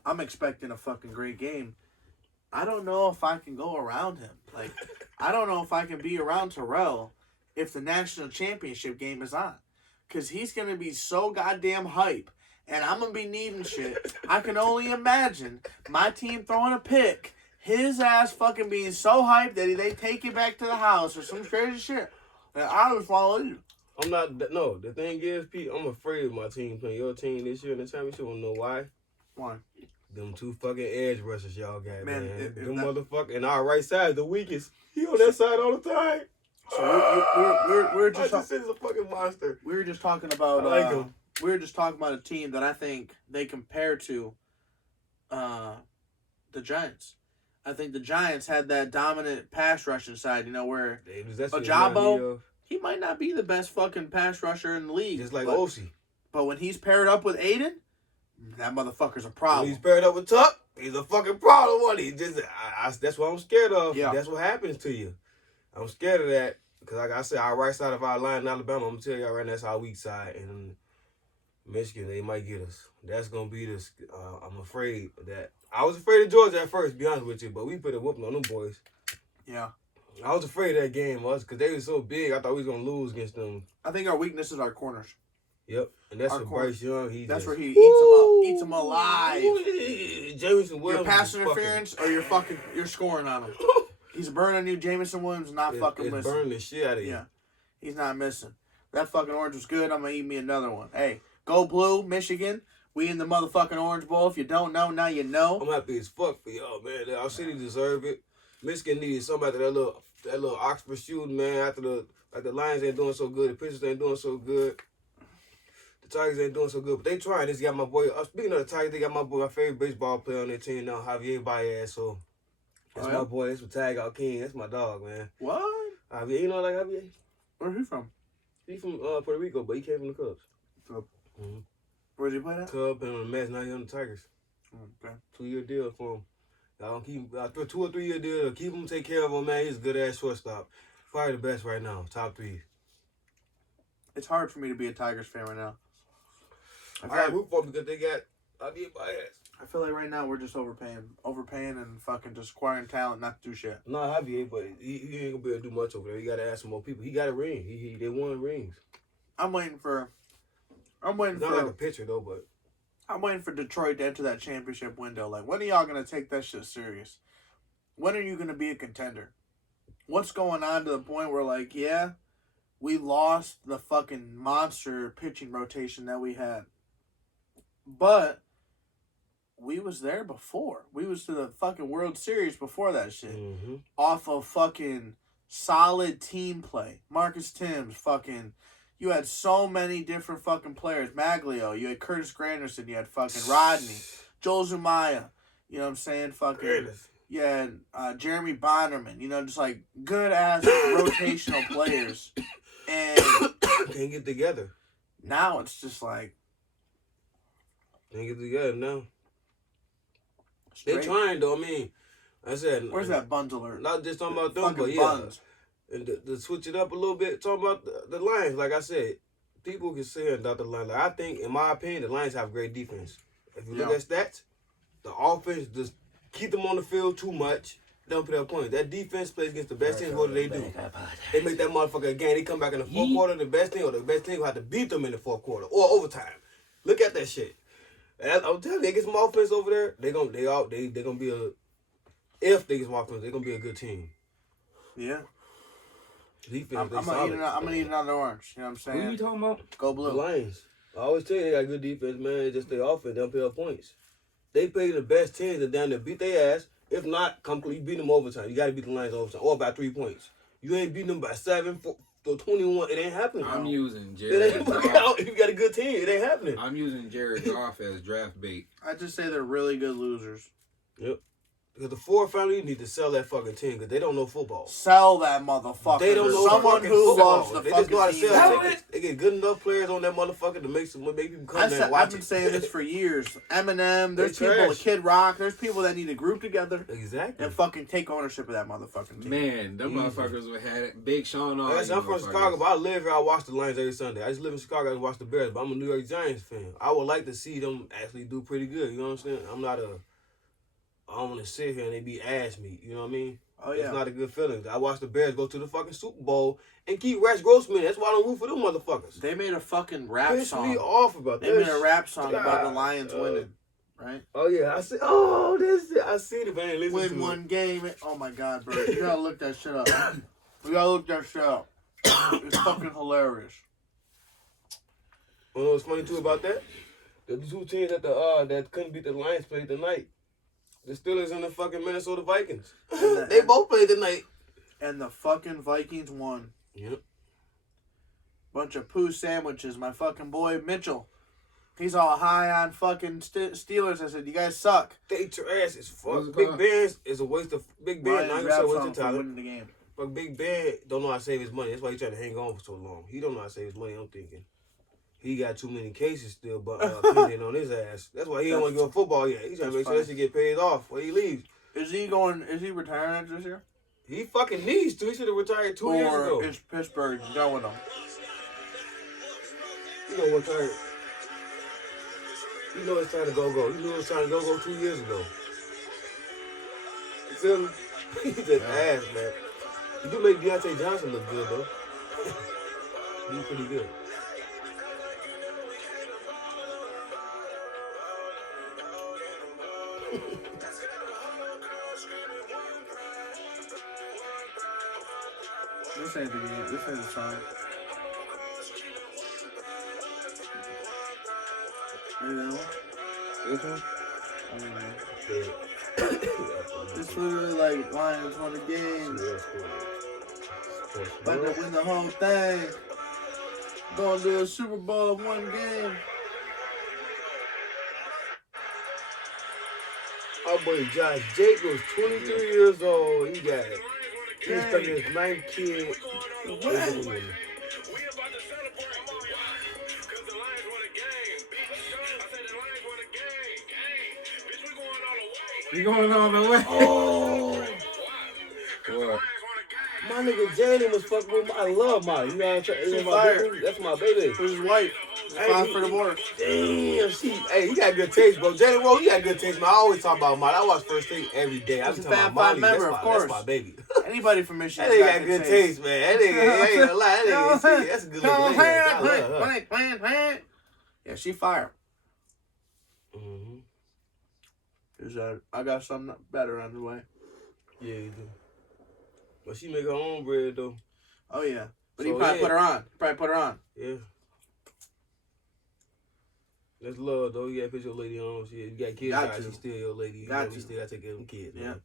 I'm expecting a fucking great game. I don't know if I can go around him. Like, I don't know if I can be around Terrell if the national championship game is on. Because he's going to be so goddamn hype. And I'm going to be needing shit. I can only imagine my team throwing a pick. His ass fucking being so hyped that they take it back to the house or some crazy shit. And I would follow you. I'm not. No, the thing is, Pete, I'm afraid of my team playing your team this year in the championship. I don't know why. Why? Them 2 fucking edge rushers y'all got, man. Them that... motherfuckers. And our right side is the weakest. He on that side all the time. So we're just. I just said he's a fucking monster. We were just talking about. I like him. We were just talking about a team that I think they compare to. The Giants. I think the Giants had that dominant pass rushing side. You know where Ajabo, he might not be the best fucking pass rusher in the league. Just like Osi. But when he's paired up with Aiden, that motherfucker's a problem. When he's paired up with Tuck, he's a fucking problem. What he just, that's what I'm scared of. Yeah. That's what happens to you. I'm scared of that because, like I said, our right side of our line in Alabama, I'm gonna tell y'all right now, that's our weak side. And Michigan, they might get us. That's gonna be this. I'm afraid that I was afraid of Georgia at first, to be honest with you, but we put a whooping on them boys. Yeah. I was afraid of that game, because they were so big. I thought we was gonna lose against them. I think our weakness is our corners. Yep, and that's where Bryce Young. That's where he eats them alive. Jameson Williams. Your pass interference or you're scoring on him. He's burning you. Jameson Williams not fucking missing. It's burning the shit out of you. Yeah, he's not missing. That fucking orange was good. I'm gonna eat me another one. Hey, go blue, Michigan. We in the motherfucking Orange Bowl. If you don't know, now you know. I'm happy as fuck for y'all, man. Our city deserve it. Michigan needed somebody that little Oxford shooting, man. After the Lions ain't doing so good, the Pistons ain't doing so good, the Tigers ain't doing so good. But they trying. This got my boy. Speaking of the Tigers, they got my favorite baseball player on their team now, Javier Baez. So that's my boy. That's what Tag Out King. That's my dog, man. What? Javier, you know like Javier? Where's he from? He from Puerto Rico, but he came from the Cubs. Mm-hmm. Where's he playing at? Cubs and on the Mets. Now he on the Tigers. Okay. 2-year deal for him. Y'all keep 2 or 3 year deal. Keep him, take care of him, man. He's a good ass shortstop. Probably the best right now. Top 3. It's hard for me to be a Tigers fan right now. I root for them because they got Javier Baez. I feel like right now we're just overpaying and fucking just acquiring talent, not to do shit. No, Javier, but he ain't gonna be able to do much over there. He got to add some more people. He got a ring. They won rings. I'm waiting for. Not like a pitcher though, but I'm waiting for Detroit to enter that championship window. Like, when are y'all gonna take that shit serious? When are you gonna be a contender? What's going on to the point where, like, yeah, we lost the fucking monster pitching rotation that we had, but we was there before. We was to the fucking World Series before that shit. Mm-hmm. Off of fucking solid team play. Marcus Timms, fucking. You had so many different fucking players. Maglio, you had Curtis Granderson, you had fucking Rodney, Joel Zumaya, you know what I'm saying? Fucking, you had Jeremy Bonderman, you know, just like good ass rotational players. And can't get together. Now it's just like. Can't get together now. Straight. They trying though, I mean. I said. Where's that Buns alert? Not just talking about them, fucking but yeah. Buns. And to switch it up a little bit, talking about the Lions, like I said, people can say about the Lions. Like, I think, in my opinion, the Lions have great defense. If you look at stats, the offense just keep them on the field too much. They don't put up points. That defense plays against the best teams. What do? They make that motherfucker again. They come back in the fourth quarter. The best team will have to beat them in the fourth quarter or overtime. Look at that shit. And I'm telling you, they get some offense over there. They're gonna be if they get some offense, they're gonna be a good team. Yeah. Defense, I'm gonna eat another orange. You know what I'm saying? Who are you talking about? Go blue. The Lions. I always tell you they got good defense, man. It's just their offense. They don't pay up points. They play the best teams and down there beat their ass. If not, completely beat them overtime. You got to beat the Lions overtime or by 3 points. You ain't beating them by 7 to 21. It ain't happening. I'm using Jared Goff. If you got a good team, it ain't happening. I'm using Jared Goff as draft bait. I just say they're really good losers. Yep. Because the Ford family need to sell that fucking team because they don't know football. Sell that motherfucker. They don't know someone fucking who football. loves the They fucking just know how to team. sell tickets. They get good enough players on that motherfucker to make people come there and watch I've been saying this for years. Eminem, there's They people, trash. Kid Rock, there's people that need to group together Exactly. and fucking take ownership of that motherfucking team. Man, them motherfuckers would have it. Big Sean all I'm them from Chicago, but I live here. I watch the Lions every Sunday. I just live in Chicago. I watch the Bears, but I'm a New York Giants fan. I would like to see them actually do pretty good. You know what I'm saying? I don't want to sit here and they be ass meat. You know what I mean? Oh, yeah. It's not a good feeling. I watched the Bears go to the fucking Super Bowl and keep Rex Grossman. That's why I don't root for them motherfuckers. They made a fucking rap Piss song. me off about They this. made a rap song about the God. Lions winning, right? Oh yeah, I see. Oh, I seen it, but I ain't listen Win to one it. game. Oh my God, bro. You gotta look that shit up. We gotta look that shit up. It's fucking hilarious. You know what's funny too about that? The two teams that couldn't beat the Lions played tonight. The Steelers and the fucking Minnesota Vikings. They both played tonight. And the fucking Vikings won. Yep. Bunch of poo sandwiches. My fucking boy Mitchell. He's all high on fucking Steelers. I said, you guys suck. They trash as What's fuck. it Big called? Ben is a waste of Big Ben. Lions Not rap gonna say song waste of for talent. winning the game. But Big Ben don't know how to save his money. That's why he's trying to hang on for so long. He don't know how to save his money. I'm thinking he got too many cases still, but pending on his ass. That's why he don't want to go football yet. He's trying to make sure that shit get paid off when he leaves. Is he retiring after this year? He fucking needs to. He should have retired 2 years ago. Or is Pittsburgh going him? You know what time? You know it's time to go. You know it's time to go 2 years ago. You feel me? He just ass, man. You do make Deontay Johnson look good, though. He's pretty good. This ain't the game. This ain't the song. You know? This one? I don't know. Yeah. It's literally like Lions won the game. About to win the whole thing. Going to a Super Bowl of one game. Our boy Josh Jacobs, 23 years old. He got it. He's expecting his ninth kid. What? You going all the way? Oh, What? my nigga Jaden was fucking with I love Molly. You know what I'm saying? She's My fire. baby. That's my baby. It was his wife. Hey, Fine for divorce. Damn, hey, you got good taste, bro. Jaden Rose, you got good taste, man. I always talk about Molly. I watch First Take every day. I be He's a talking Fab about Five Molly. member, That's of my, course. that's my baby. Anybody from Michigan That nigga got good taste, man. That nigga, I ain't gonna lie. That nigga, that's a good looking lady. I love her. Yeah, she fire. Mm-hmm. I got something better on the way. Yeah, you do. But she make her own bread, though. Oh, yeah. But So, he probably yeah. put her on. Yeah. That's love, though. You gotta put your lady on. You got kids, Got now, to. she's still your lady. Got You to. still gotta take care of them kids, Yeah. man.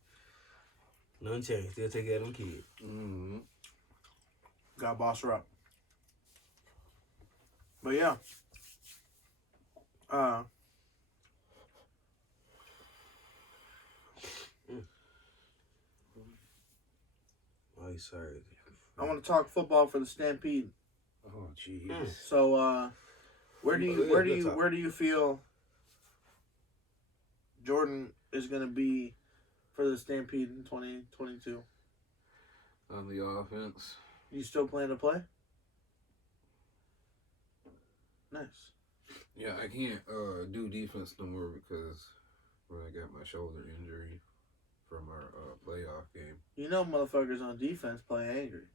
Nothing changed. Still take care of them kids. Mm-hmm. Gotta boss her up. But, yeah. Oh, he's sorry. I want to talk football for the Stampede. Oh, jeez. So, where do you feel Jordan is going to be for the Stampede in 2022? On the offense. You still plan to play? Nice. Yeah, I can't do defense no more because when I got my shoulder injury from our playoff game. You know motherfuckers on defense play angry.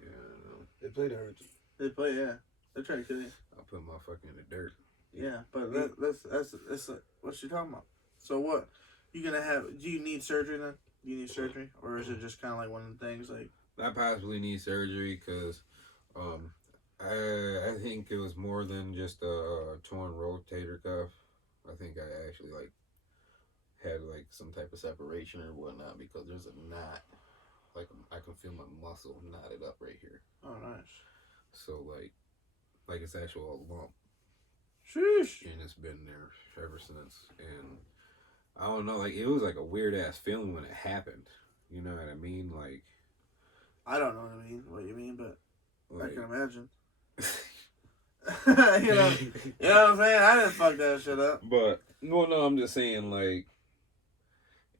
Yeah, I know. They played her. They play, yeah. They're trying to kill you. I put my fucking in the dirt. Yeah, but that's what you talking about. So what? You gonna have? Do you need surgery then? Do you need surgery, or is it just kind of like one of the things like? I possibly need surgery because I think it was more than just a torn rotator cuff. I think I actually had some type of separation or whatnot because there's a knot. I can feel my muscle knotted up right here. Oh, nice. So like it's actual lump. Sheesh. And it's been there ever since. And I don't know, like, it was like a weird ass feeling when it happened. You know what I mean? Like, I don't know what you mean, but like I can imagine. you know what I'm saying? I didn't fuck that shit up. But no, I'm just saying, like,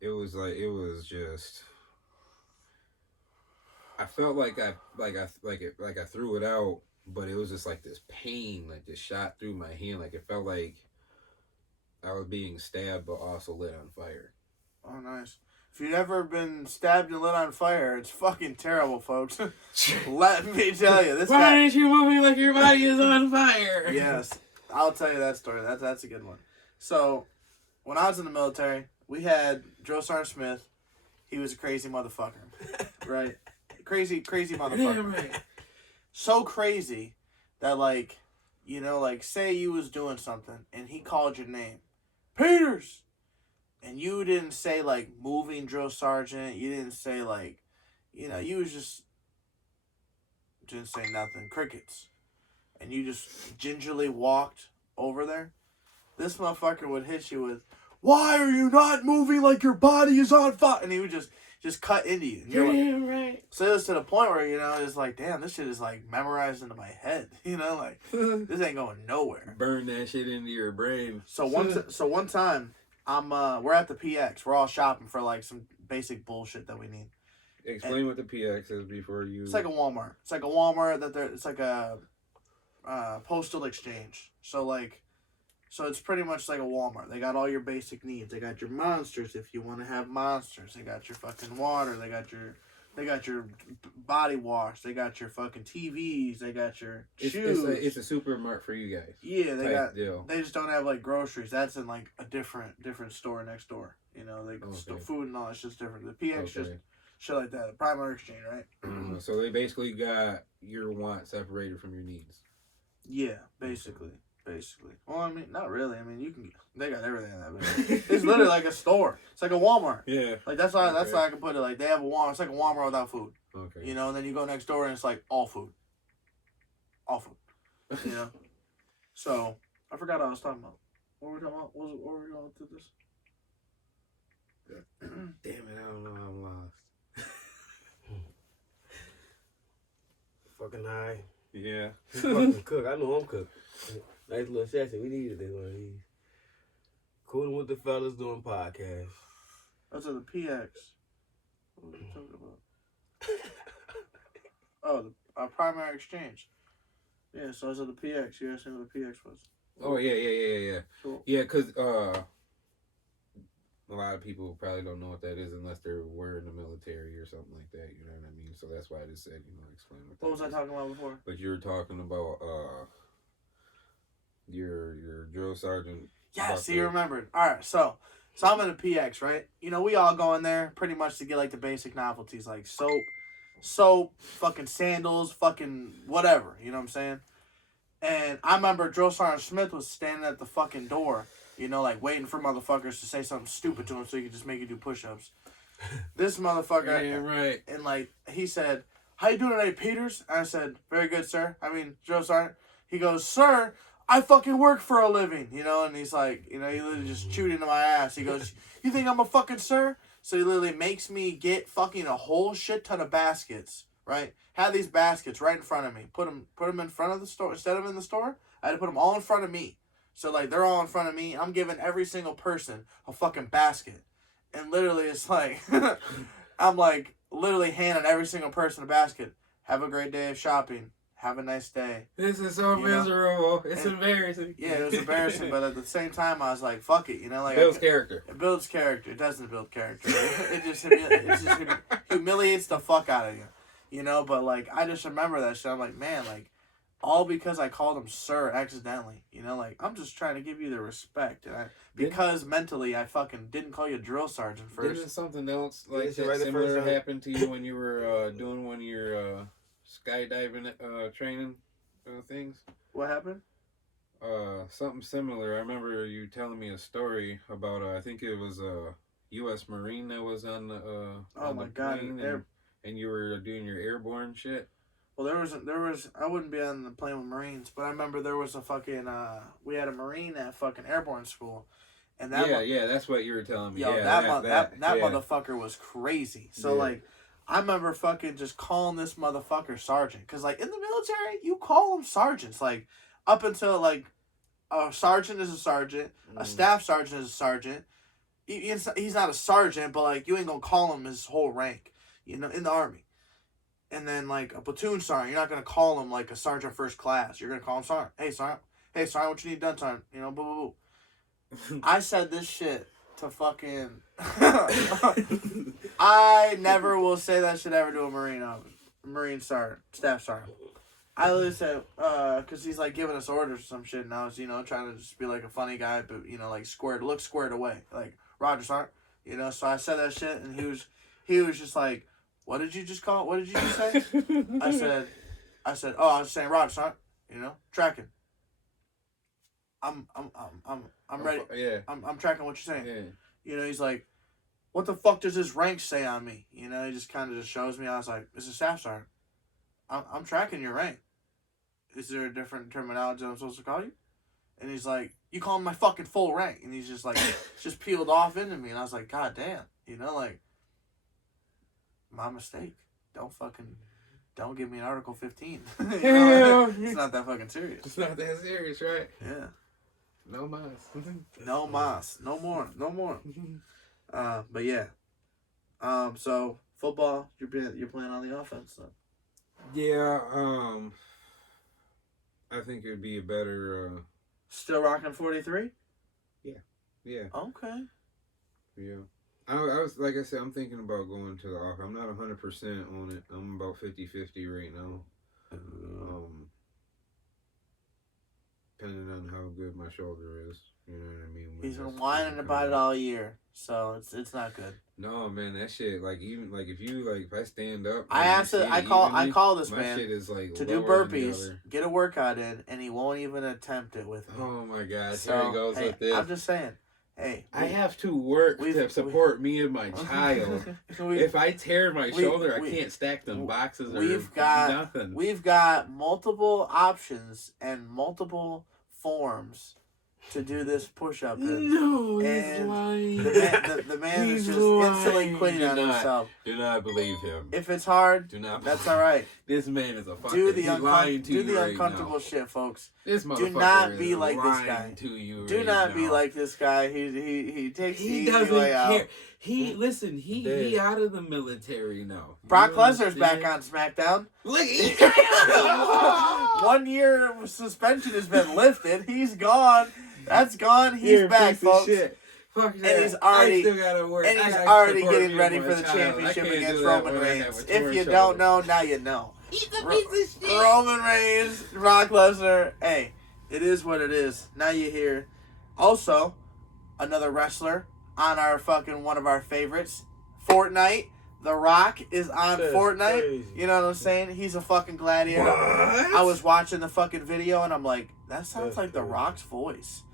it was just. I felt like I threw it out, but it was just like this pain, like just shot through my hand, like it felt like I was being stabbed, but also lit on fire. Oh, nice. If you've ever been stabbed and lit on fire, it's fucking terrible, folks. Let me tell you, this Why guy. aren't you moving like your body is on fire? Yes, I'll tell you that story. That's a good one. So, when I was in the military, we had Joe Sergeant Smith. He was a crazy motherfucker, right? Crazy motherfucker. Damn right. So crazy that, like, you know, like, say you was doing something and he called your name, Peters, and you didn't say, like, moving drill sergeant. You didn't say, like, you know, you was just didn't say nothing, crickets, and you just gingerly walked over there. This motherfucker would hit you with, "Why are you not moving like your body is on fire?" And he would just cut into you. And you're Damn like, right. so it was to the point where, you know, it's like, damn, this shit is like memorized into my head. You know, like this ain't going nowhere. Burn that shit into your brain. So one time, we're at the PX. We're all shopping for like some basic bullshit that we need. Explain what the PX is before you. It's like a Walmart. It's like a Walmart it's like a postal exchange. So it's pretty much like a Walmart. They got all your basic needs. They got your monsters if you want to have monsters. They got your fucking water. They got your body wash. They got your fucking TVs. They got your shoes. It's a supermarket for you guys. Yeah, Deal. they just don't have like groceries. That's in like a different store next door. You know, they food and all that's just different. The PX just shit like that. The primary exchange, right? So they basically got your wants separated from your needs. Yeah, basically. Well, I mean, not really. I mean, they got everything in that bitch. It's literally like a store. It's like a Walmart. Yeah. Like that's how I can put it. Like they have a Walmart. It's like a Walmart without food. Okay. You know, and then you go next door and it's like all food. You know. So I forgot what I was talking about. What were we talking about? What were we going through this? Damn it! I don't know. I'm lost. Fucking high. Yeah. Fucking cook. I know I'm cooked. Nice little session. We needed this one of these. Cooling with the fellas doing podcast. That's at the PX. What were we talking about? Oh, our primary exchange. Yeah, so I was at the PX. You asked me what the PX was. Oh yeah. Cool. Yeah, because a lot of people probably don't know what that is unless they were in the military or something like that. You know what I mean? So that's why I just said, explain what that What was is. I talking about before? But you were talking about your drill sergeant. Yeah, see, you remembered. All right, so I'm in a PX, right? You know, we all go in there pretty much to get like the basic novelties, like soap, fucking sandals, fucking whatever. You know what I'm saying? And I remember Drill Sergeant Smith was standing at the fucking door, you know, like waiting for motherfuckers to say something stupid to him so he could just make you do push-ups. This motherfucker, Yeah, right. And like he said, "How you doing today, Peters?" And I said, "Very good, sir." I mean, Drill Sergeant. He goes, "Sir, I fucking work for a living," you know, and he's like, you know, he literally just chewed into my ass. He goes, "You think I'm a fucking sir?" So he literally makes me get fucking a whole shit ton of baskets, right? Have these baskets right in front of me. Put them in front of the store. Instead of in the store, I had to put them all in front of me. So, like, they're all in front of me. I'm giving every single person a fucking basket. And literally, it's like, I'm like, literally handing every single person a basket. Have a great day of shopping. Have a nice day. This is so miserable. It's embarrassing. Yeah, it was embarrassing, but at the same time, I was like, fuck it, you know? Like, Builds character. It builds character. It doesn't build character. It just humiliates the fuck out of you, you know? But, like, I just remember that shit. I'm like, man, like, all because I called him sir accidentally, you know? Like, I'm just trying to give you the respect. And because mentally, I fucking didn't call you drill sergeant first. Didn't something else like that right similar happen to you when you were doing one of your skydiving training things? What happened? Something similar. I remember you telling me a story about I think it was a U.S. Marine that was on the oh my god, and you were doing your airborne shit. Well, there was I wouldn't be on the plane with Marines, but I remember there was a fucking we had a Marine at fucking airborne school, And that that's what you were telling me. Yo, yeah, that motherfucker was crazy. So like, I remember fucking just calling this motherfucker sergeant, cause like in the military you call them sergeants. Like up until like a sergeant is a sergeant, a staff sergeant is a sergeant. He's not a sergeant, but like you ain't gonna call him his whole rank, in the Army. And then like a platoon sergeant, you're not gonna call him like a sergeant first class. You're gonna call him sergeant. Hey sergeant, what you need done, sergeant? Boo boo boo. I said this shit to fucking. I never will say that shit ever to a Marine sergeant, staff sergeant. I literally said, cause he's like giving us orders or some shit, and I was, trying to just be like a funny guy, but like look squared away, like Roger sergeant, So I said that shit, and he was just like, what did you just call? What did you just say? I said, oh, I was saying Roger sergeant, tracking. I'm ready. Yeah. I'm tracking what you're saying. Yeah. He's like, what the fuck does his rank say on me? He just kind of just shows me. I was like, it's a staff sergeant. I'm tracking your rank. Is there a different terminology I'm supposed to call you? And he's like, you call him my fucking full rank. And he's just like, just peeled off into me. And I was like, God damn. Like, my mistake. Don't give me an Article 15. It's not that fucking serious. It's not that serious, right? Yeah. No mas. No mas. No more. But yeah. So football, you're playing on the offense though. Yeah. I think it'd be a better. Still rocking 43? Yeah. Okay. Yeah. I was, like I said, I'm thinking about going to the offense. I'm not 100% on it. I'm about 50-50 right now. Depending on how good my shoulder is. You know what I mean? He's been whining about it all year, so it's not good. No, man, that shit, like, even, like, if I stand up. I call this man shit is, like, to do burpees, get a workout in, and he won't even attempt it with me. Oh, my God. So, here he goes with this. I'm just saying. Hey, I have to work to support me and my child. If I tear my shoulder, I can't stack them boxes or nothing. We've got multiple options and multiple forms to do this push-up in. No, he's lying. The man is just instantly quitting on himself. Do not believe him. If it's hard, that's all right. This man is a fucking do the uncomfortable shit, folks. This motherfucker do not be like this guy. To you do right not now. be like this guy. He takes the easy doesn't way care. out. He out of the military now. Brock Lesnar's back on SmackDown. Look, 1 year suspension has been lifted. He's gone. That's gone. He's back, folks. Fuck and that. he's already, I still gotta work. And he's already getting ready for the championship against Roman Reigns. If you don't know, now you know. He's a piece of shit. Roman Reigns, Brock Lesnar. Hey, it is what it is. Now you hear. Also, another wrestler on our fucking one of our favorites, Fortnite. The Rock is on Fortnite. Crazy. You know what I'm saying? He's a fucking gladiator. What? I was watching the fucking video and I'm like, that sounds like The Rock's voice.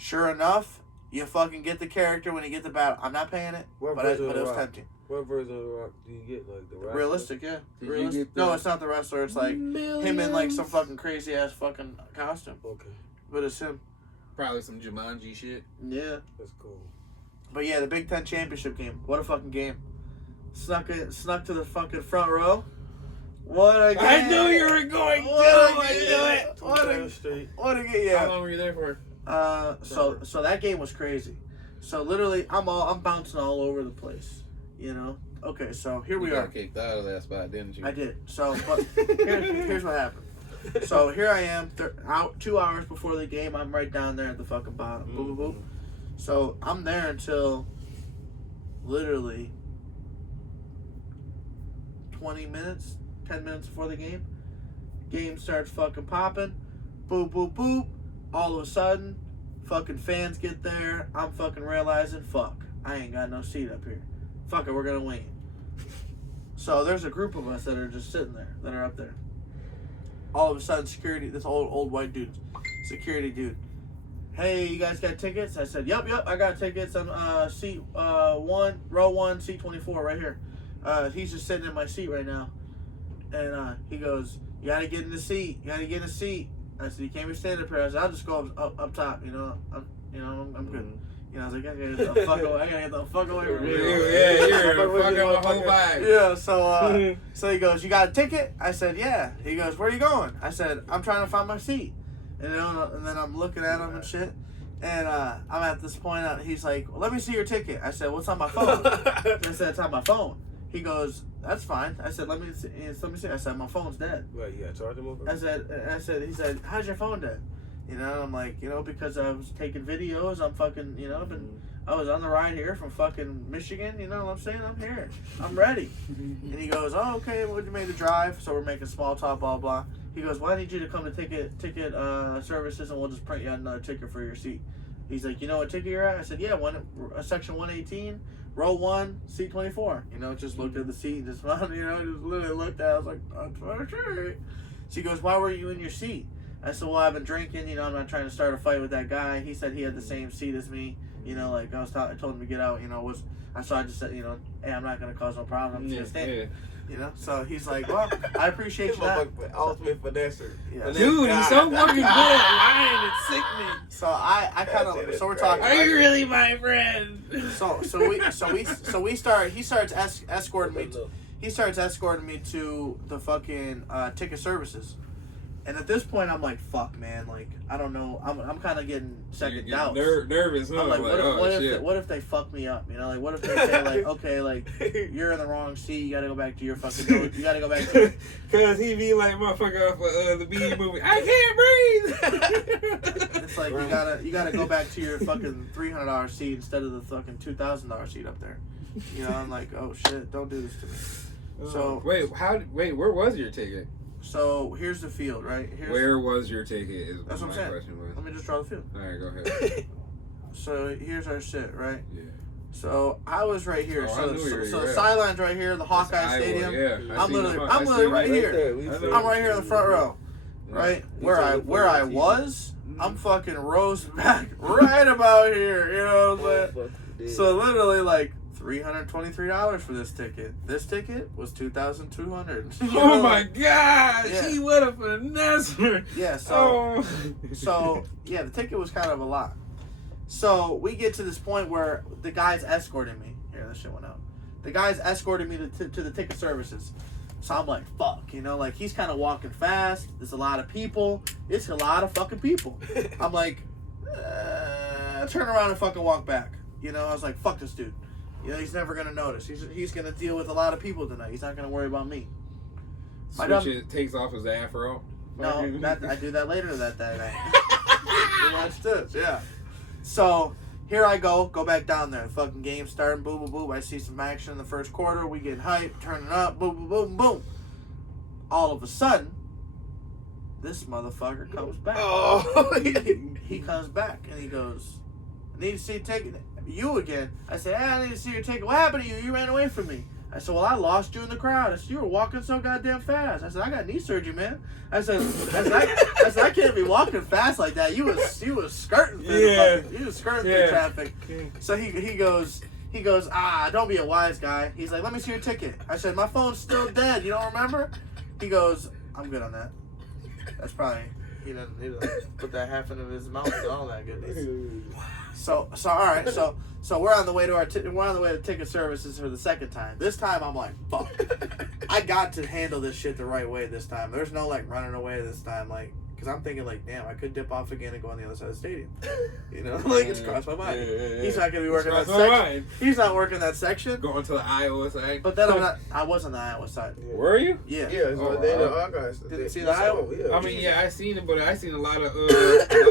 Sure enough, you fucking get the character when you get the battle. I'm not paying it, but it was tempting. What version of The Rock do you get? Like the wrestler? Realistic, yeah. Did Realistic. you get No, it's not the wrestler. It's like him in like some fucking crazy ass fucking costume. Okay. But it's him. Probably some Jumanji shit. Yeah. That's cool. But yeah, the Big Ten championship game. What a fucking game. Snuck to the fucking front row. What a game. I knew you were going to do it. What a game. Yeah. How long were you there for? So that game was crazy. So literally, I'm bouncing all over the place. Okay, so here we You are. got kicked out of that spot, didn't you? I did. So, but here's what happened. So here I am, out 2 hours before the game. I'm right down there at the fucking bottom. Boop, boop, boop. So I'm there until literally 20 minutes, 10 minutes before the game. Game starts fucking popping. Boop, boop, boop. All of a sudden, fucking fans get there. I'm fucking realizing, fuck, I ain't got no seat up here. Fuck it, we're gonna wing it. So there's a group of us that are just sitting there, that are up there. All of a sudden, security, this old white dude, security dude. Hey, you guys got tickets? I said, yep, I got tickets. I'm seat 1, row 1, seat 24, right here. He's just sitting in my seat right now. And he goes, you gotta get in the seat. You gotta get in the seat. I said, you can't be standing up here. I said, I'll just go up top. I'm good. You know, I was like, I gotta get the fuck away. I gotta get the fuck away from you. Yeah, you're fucking my whole vibe. Yeah, so he goes, you got a ticket? I said, yeah. He goes, where are you going? I said, I'm trying to find my seat. And then I'm looking at him and shit. And I'm at this point, he's like, well, let me see your ticket. I said, what's on my phone? I said, it's on my phone. He goes, that's fine. I said, let me see. I said, my phone's dead. Well, you gotta charge him over? He said, how's your phone dead? You know, and I'm like, you know, because I was taking videos. I'm fucking, you know, I was on the ride here from fucking Michigan. You know what I'm saying? I'm here. I'm ready. And he goes, oh, okay, well, you made the drive. So we're making small talk, blah, blah. He goes, well, I need you to come to ticket services and we'll just print you out another ticket for your seat. He's like, you know what ticket you're at? I said, yeah, section 118, row 1, seat 24. You know, just looked at the seat, just, you know, just literally looked at it. I was like, that's sure. So he goes, why were you in your seat? I said, well, I've been drinking, you know, I'm not trying to start a fight with that guy. He said he had the same seat as me, you know, like I told him to get out, you know, so I just said, you know, hey, I'm not going to cause no problem, I'm just going to stand. You know, so he's like, well, I appreciate you that. Ultimate finesser. Yeah. Dude, he's so fucking good at lying and sickening. So I kind of, so we're talking. Are you really my friend? He starts escorting me. He starts escorting me to the fucking ticket services. And at this point, I'm like, fuck, man. Like, I don't know. I'm kind of getting second doubts. Nervous, huh? I'm like, Shit. what if they fuck me up? You know, like, what if they say, like, okay, like, you're in the wrong seat. You got to go back to your fucking door. You got to go back to Because he be like, motherfucker, off the BE movie. I can't breathe. It's like, you gotta go back to your fucking $300 seat instead of the fucking $2,000 seat up there. You know, I'm like, oh, shit, don't do this to me. So wait, where was your ticket? So here's the field, right? Where was your ticket? That's what I'm saying. Let me just draw the field. All right, go ahead. So here's our shit, right? Yeah. So I was right here. So the sidelines right here, the Hawkeye Stadium. Yeah, I'm literally right here. I'm right here in the front row, right? Where I was, I'm fucking rose back right about here. You know what I'm saying? So literally like $323 for this ticket. This ticket was $2,200. Oh my gosh! Yeah. He would have finessed her. Yeah. So yeah, the ticket was kind of a lot. So we get to this point where the guy's escorting me. Here, this shit went out. The guy's escorting me to the ticket services. So I'm like, fuck, you know, like he's kind of walking fast. There's a lot of people. It's a lot of fucking people. I'm like, turn around and fucking walk back. You know, I was like, fuck this dude. You know, he's never gonna notice. He's gonna deal with a lot of people tonight. He's not gonna worry about me. Takes off his afro. No, I do that later that night. Watch this, yeah. So here I go back down there. The fucking game starting, boom, boom, boom. I see some action in the first quarter. We get hyped, turning up, boom, boom, boom, boom. All of a sudden, this motherfucker comes back. Oh. He comes back and he goes, I need to see taking you again. I said, hey, I need to see your ticket. What happened to you? You ran away from me. I said, well, I lost you in the crowd. I said, you were walking so goddamn fast. I said, I got knee surgery, man. I said, I can't be walking fast like that. You was skirting through the traffic. So he goes, don't be a wise guy. He's like, let me see your ticket. I said, my phone's still dead. You don't remember? He goes, I'm good on that. That's probably, he doesn't put that half into his mouth and all that goodness. So all right, so we're on the way to ticket services for the second time. This time I'm like, fuck. I got to handle this shit the right way this time. There's no like running away this time, like, because I'm thinking like, damn, I could dip off again and go on the other side of the stadium. You know, like it's crossed my mind. He's not gonna be working that section. He's not working that section. Going to the Iowa side. But then I was on the Iowa side. Were you? Yeah. Yeah. So Didn't see the Iowa. Yeah. I mean, yeah, I seen it, but I seen a lot of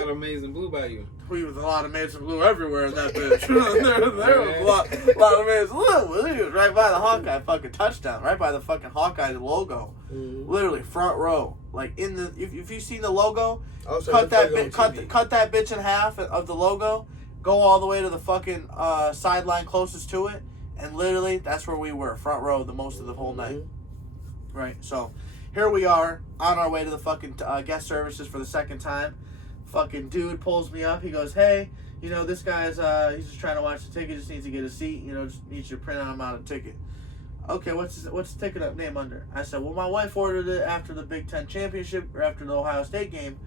amazing blue by you. We was a lot of maids and blue everywhere in that bitch. there was a lot of maids and blue. He was right by the Hawkeye fucking touchdown, right by the fucking Hawkeye logo. Mm-hmm. Literally front row, like in the if you seen the logo, cut that bitch in half of the logo, go all the way to the fucking sideline closest to it, and literally that's where we were, front row, the most of the whole night. Right. So here we are on our way to the fucking guest services for the second time. Fucking dude pulls me up. He goes, hey, you know, this guy's, he's just trying to watch the ticket. Just needs to get a seat. You know, just needs you to print him out a ticket. Okay, what's the ticket name under? I said, well, my wife ordered it after the Big Ten championship or after the Ohio State game.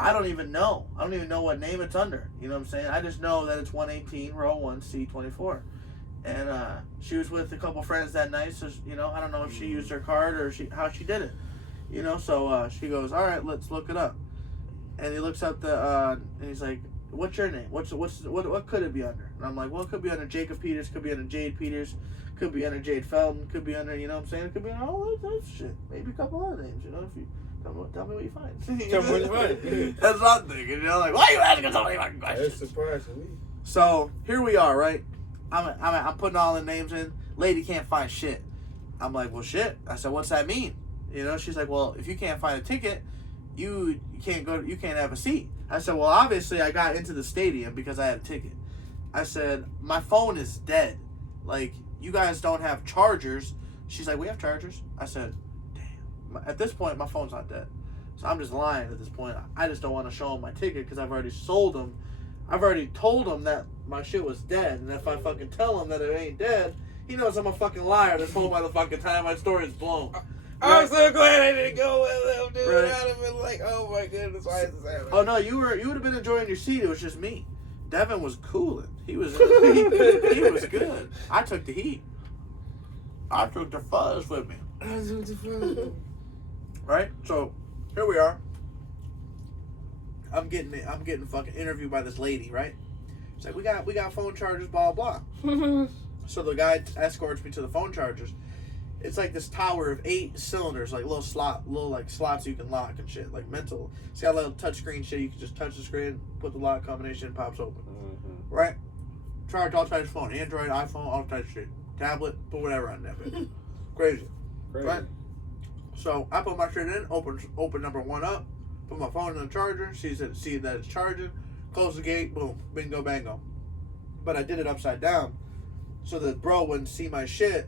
I don't even know. I don't even know what name it's under. You know what I'm saying? I just know that it's 118 row 1 C24. And she was with a couple friends that night, so you know, I don't know if she used her card or how she did it. You know, so she goes, all right, let's look it up. And he looks up and he's like, what's your name? What could it be under? And I'm like, well, it could be under Jacob Peters, could be under Jade Peters, could be under Jade Felton, could be under, you know what I'm saying? It could be under all that shit. Maybe a couple other names, you know, if you tell me what you find. Tell me what you find. That's what I'm thinking, you know, like, why are you asking so many fucking questions? That's surprising me. So here we are, right? I'm putting all the names in. Lady can't find shit. I'm like, well, shit. I said, what's that mean? You know, she's like, well, if you can't find a ticket, you can't have a seat. I said, well, obviously I got into the stadium because I had a ticket. I said, my phone is dead. Like, you guys don't have chargers. She's like, we have chargers. I said, damn. At this point, my phone's not dead. So I'm just lying at this point. I just don't want to show him my ticket because I've already sold him. I've already told him that my shit was dead. And if I fucking tell him that it ain't dead, he knows I'm a fucking liar this whole motherfucking time. My story is blown. I'm so glad I didn't go with him, dude. Right. I'd have been like, oh my goodness, why is this happening? Oh no, you would have been enjoying your seat. It was just me. Devin was cooling. He was he was good. I took the heat. I took the fuzz with me. Right? So here we are. I'm getting fucking interviewed by this lady, right? She's like, we got phone chargers, blah blah. So the guy escorts me to the phone chargers. It's like this tower of 8 cylinders, like little slots you can lock and shit, like mental. It's got a little touch screen shit. You can just touch the screen, put the lock combination, and pops open. Mm-hmm. Right? Charge all types of phone, Android, iPhone, all types of shit. Tablet, put whatever on that bitch. Crazy. Right? So I put my shit in, open number 1 up, put my phone in the charger, see that it's charging, close the gate, boom, bingo bango. But I did it upside down, so that bro wouldn't see my shit.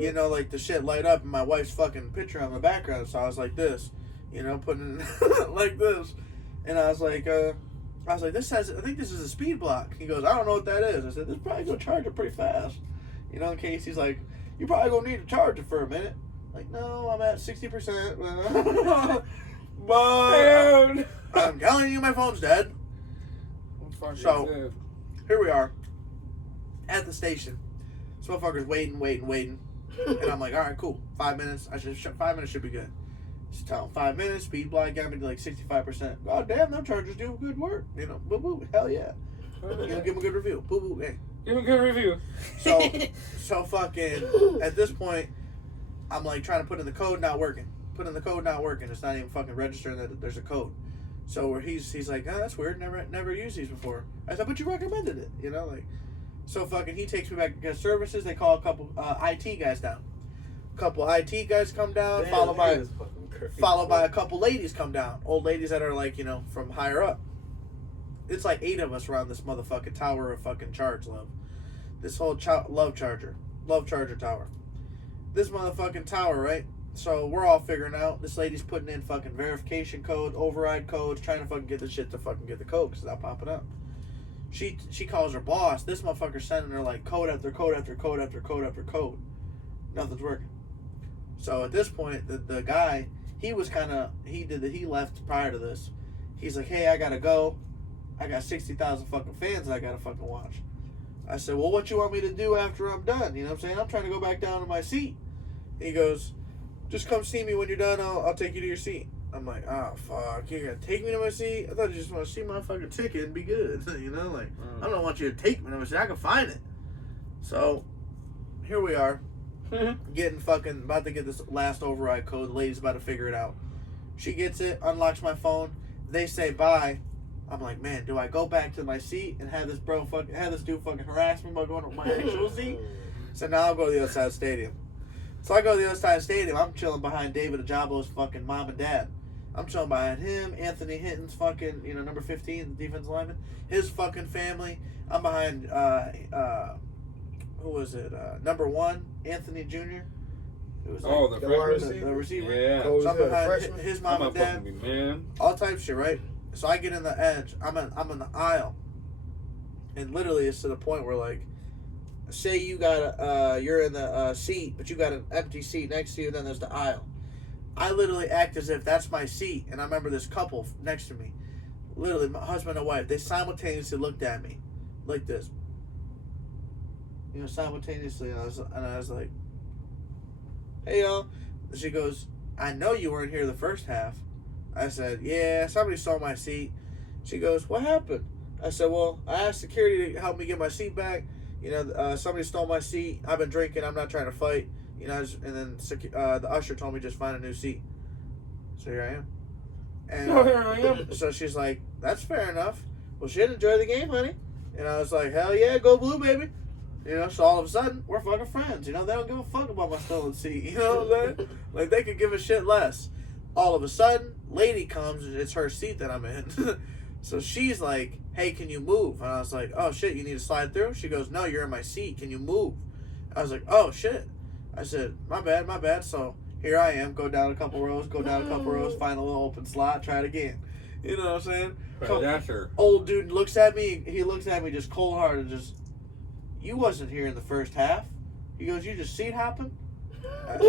You know, like the shit light up and my wife's fucking picture on the background. So I was like this, you know, putting it like this. And I was like, I think this is a speed block. He goes, I don't know what that is. I said, this is probably gonna charge it pretty fast. You know, in case he's like, you probably gonna need to charge it for a minute. Like, no, I'm at 60%. But I'm telling you, my phone's dead. So here we are at the station. This motherfucker's waiting. And I'm like, all right, cool. 5 minutes. 5 minutes should be good. Just tell him 5 minutes. Speed block got me to like 65%. Oh damn, them chargers do good work. You know, boo boo. Hell yeah. You know, give him a good review. Boo boo. Hey. Give him a good review. So fucking at this point, I'm like trying to put in the code, not working. It's not even fucking registering that there's a code. So where he's like, oh, that's weird. Never used these before. I said, but you recommended it. You know, like. So fucking he takes me back to guest services. They call a couple IT guys down. A couple IT guys come down, followed by a couple ladies come down. Old ladies that are like, you know, from higher up. It's like 8 of us around this motherfucking tower of fucking charge love. This whole love charger tower. This motherfucking tower, right? So we're all figuring out. This lady's putting in fucking verification code, override codes, trying to fucking get the shit to fucking get the code because it's not popping up. She calls her boss. This motherfucker's sending her like code after code after code after code after code. Nothing's working. So at this point, the guy, he left prior to this. He's like, hey, I gotta go. I got 60,000 fucking fans that I gotta fucking watch. I said, well, what you want me to do after I'm done? You know what I'm saying? I'm trying to go back down to my seat. He goes, just come see me when you're done. I'll take you to your seat. I'm like, oh, fuck, you're going to take me to my seat? I thought you just want to see my fucking ticket and be good. You know, like, I don't want you to take me to my seat. I can find it. So, here we are. About to get this last override code. The lady's about to figure it out. She gets it, unlocks my phone. They say bye. I'm like, man, do I go back to my seat and have this dude fucking harass me by going to my actual seat? So now I'll go to the other side of the stadium. So I go to the other side of the stadium. I'm chilling behind David Ajabo's fucking mom and dad. I'm chilling behind him, Anthony Hinton's fucking, you know, number 15, the defensive lineman, his fucking family. I'm behind, who was it? Number 1, Anthony Jr. It was the receiver. Yeah. So I'm behind his mom and dad. Man. All types of shit, right? So I get in the edge. I'm in the aisle. And literally it's to the point where, like, say you got you're in the seat, but you got an empty seat next to you, then there's the aisle. I literally act as if that's my seat, and I remember this couple next to me. literally, my husband and wife, they simultaneously looked at me like this. You know, simultaneously, and I was like, hey, y'all. She goes, I know you weren't here the first half. I said, yeah, somebody stole my seat. She goes, what happened? I said, well, I asked security to help me get my seat back. You know, somebody stole my seat. I've been drinking. I'm not trying to fight. You know, and then the usher told me just find a new seat. So here I am. And here I am. So she's like, that's fair enough. Well, shit, enjoy the game, honey. And I was like, hell yeah, go blue, baby. You know, so all of a sudden, we're fucking friends. You know, they don't give a fuck about my stolen seat. You know what I'm saying? Like, they could give a shit less. All of a sudden, lady comes, and it's her seat that I'm in. So she's like, hey, can you move? And I was like, oh, shit, you need to slide through? She goes, no, you're in my seat. Can you move? I was like, oh, shit. I said, my bad. So here I am. Go down a couple rows, find a little open slot, try it again. You know what I'm saying? Yeah, sure. Old dude looks at me. He looks at me just cold-hearted, just, you wasn't here in the first half. He goes, you just seat hopping? And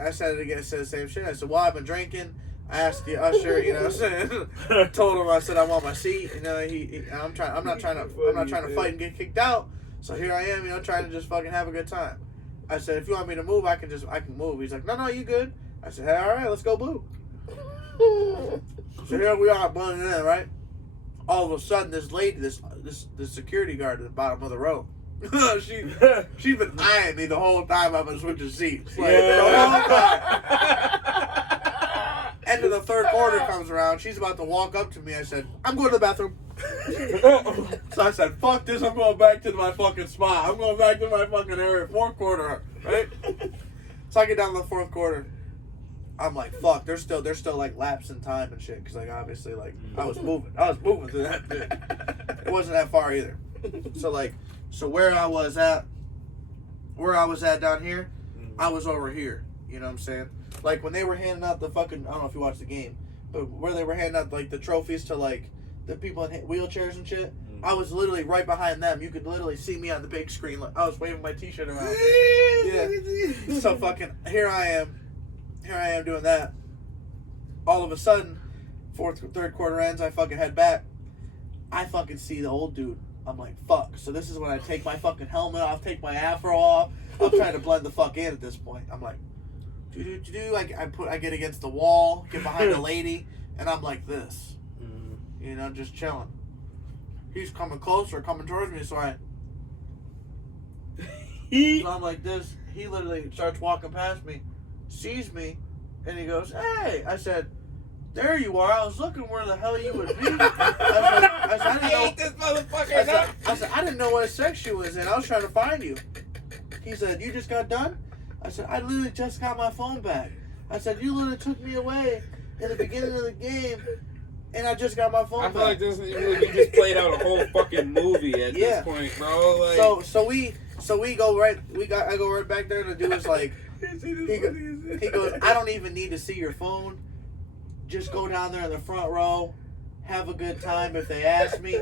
I said it again. I said the same shit. I said, well, I've been drinking. I asked the usher, you know what I'm saying? Told him, I said, I want my seat. You know, I'm not trying to fight and get kicked out. So here I am, you know, trying to just fucking have a good time. I said, if you want me to move, I can move. He's like, no, you good. I said, hey, all right, let's go blue. So here we are, blending in, right? All of a sudden, this lady, this security guard at the bottom of the row, she's been eyeing me the whole time I've been switching seats. Like, the whole time. End of the third quarter comes around. She's about to walk up to me. I said, I'm going to the bathroom. So I said, fuck this. I'm going back to my fucking spot. I'm going back to my fucking area. Fourth quarter, right? So I get down to the fourth quarter. I'm like, fuck. There's still like laps in time and shit. Because, like, obviously, like, I was moving through that bit. It wasn't that far either. So where I was at down here, I was over here. You know what I'm saying? Like, when they were handing out the fucking, I don't know if you watched the game, but where they were handing out, like, the trophies to, like, the people in wheelchairs and shit, I was literally right behind them. You could literally see me on the big screen. Like, I was waving my t-shirt around. Yeah. So fucking, here I am doing that. All of a sudden, third quarter ends, I fucking head back. I fucking see the old dude. I'm like, fuck. So this is when I take my fucking helmet off, take my afro off. I'm trying to blend the fuck in at this point. I'm like, I get against the wall, get behind a lady, and I'm like this. You know, just chilling. He's coming closer, coming towards me, so I'm like this. He literally starts walking past me, sees me, and he goes, hey. I said, there you are. I was looking where the hell you would be. I said, I didn't know. This motherfucker. I said, I didn't know what section you was in. I was trying to find you. He said, you just got done? I said, I literally just got my phone back. I said, you literally took me away in the beginning of the game, and I just got my phone back. I feel like you just played out a whole fucking movie at this point, bro. Like, so we go right. I go right back there to do is like. He goes, I don't even need to see your phone. Just go down there in the front row, have a good time. If they ask me,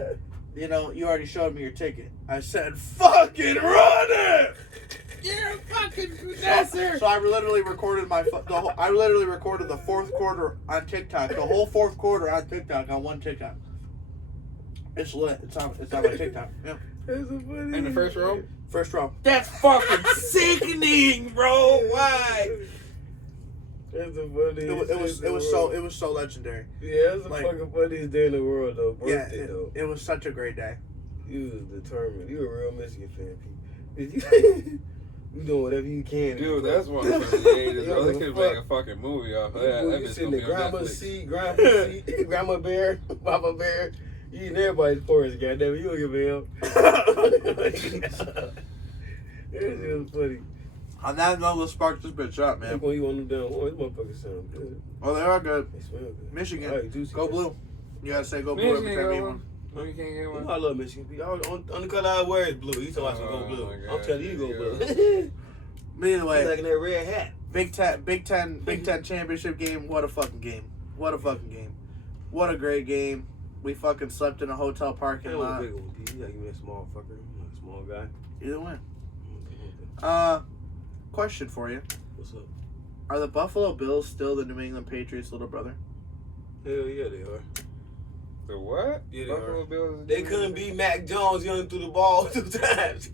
you know, you already showed me your ticket. I said, fucking run it! you're a fucking professor. So I literally recorded the fourth quarter on TikTok. The whole fourth quarter on TikTok on one TikTok. It's lit. It's on my TikTok. Yep. In the first row? First row. That's fucking sickening, bro. Why? That's the funniest. It was so legendary. Yeah, it's the fucking funniest day in the world though. Birthday though. It was such a great day. You was determined. You a real Michigan fan, people. You doing whatever you can. Dude, that's one of the creators, bro. They could make a fucking movie off of that. That You bitch sitting gonna in be on grandma's Netflix. seat, grandma bear, papa bear. You eating everybody's porridge, goddamn it. You don't give a hell. It's just funny. On that note, let's spark this bitch up, man. Look when you want them down. Oh, this motherfucker sound good. Oh, they are good. They smell good. Michigan, Right, juicy. go blue. You gotta say go blue every time you want. No, you can't get You one. know I love Michigan. On the color I wear is blue. You talking about Oh, go blue. my I'm God. telling you, go blue. But either way, Like in that red hat. Big Ten championship game. What a fucking game. What a great game. We fucking slept in a hotel parking That was a lot. big one, D. You gotta give me a small fucker. You a small guy. Either way. Question for you. What's up? Are the Buffalo Bills still the New England Patriots' little brother? Hell yeah, they are. The what? Yeah, they Buffalo are. Bills. They couldn't beat Mac Jones. He only threw the ball 2 times.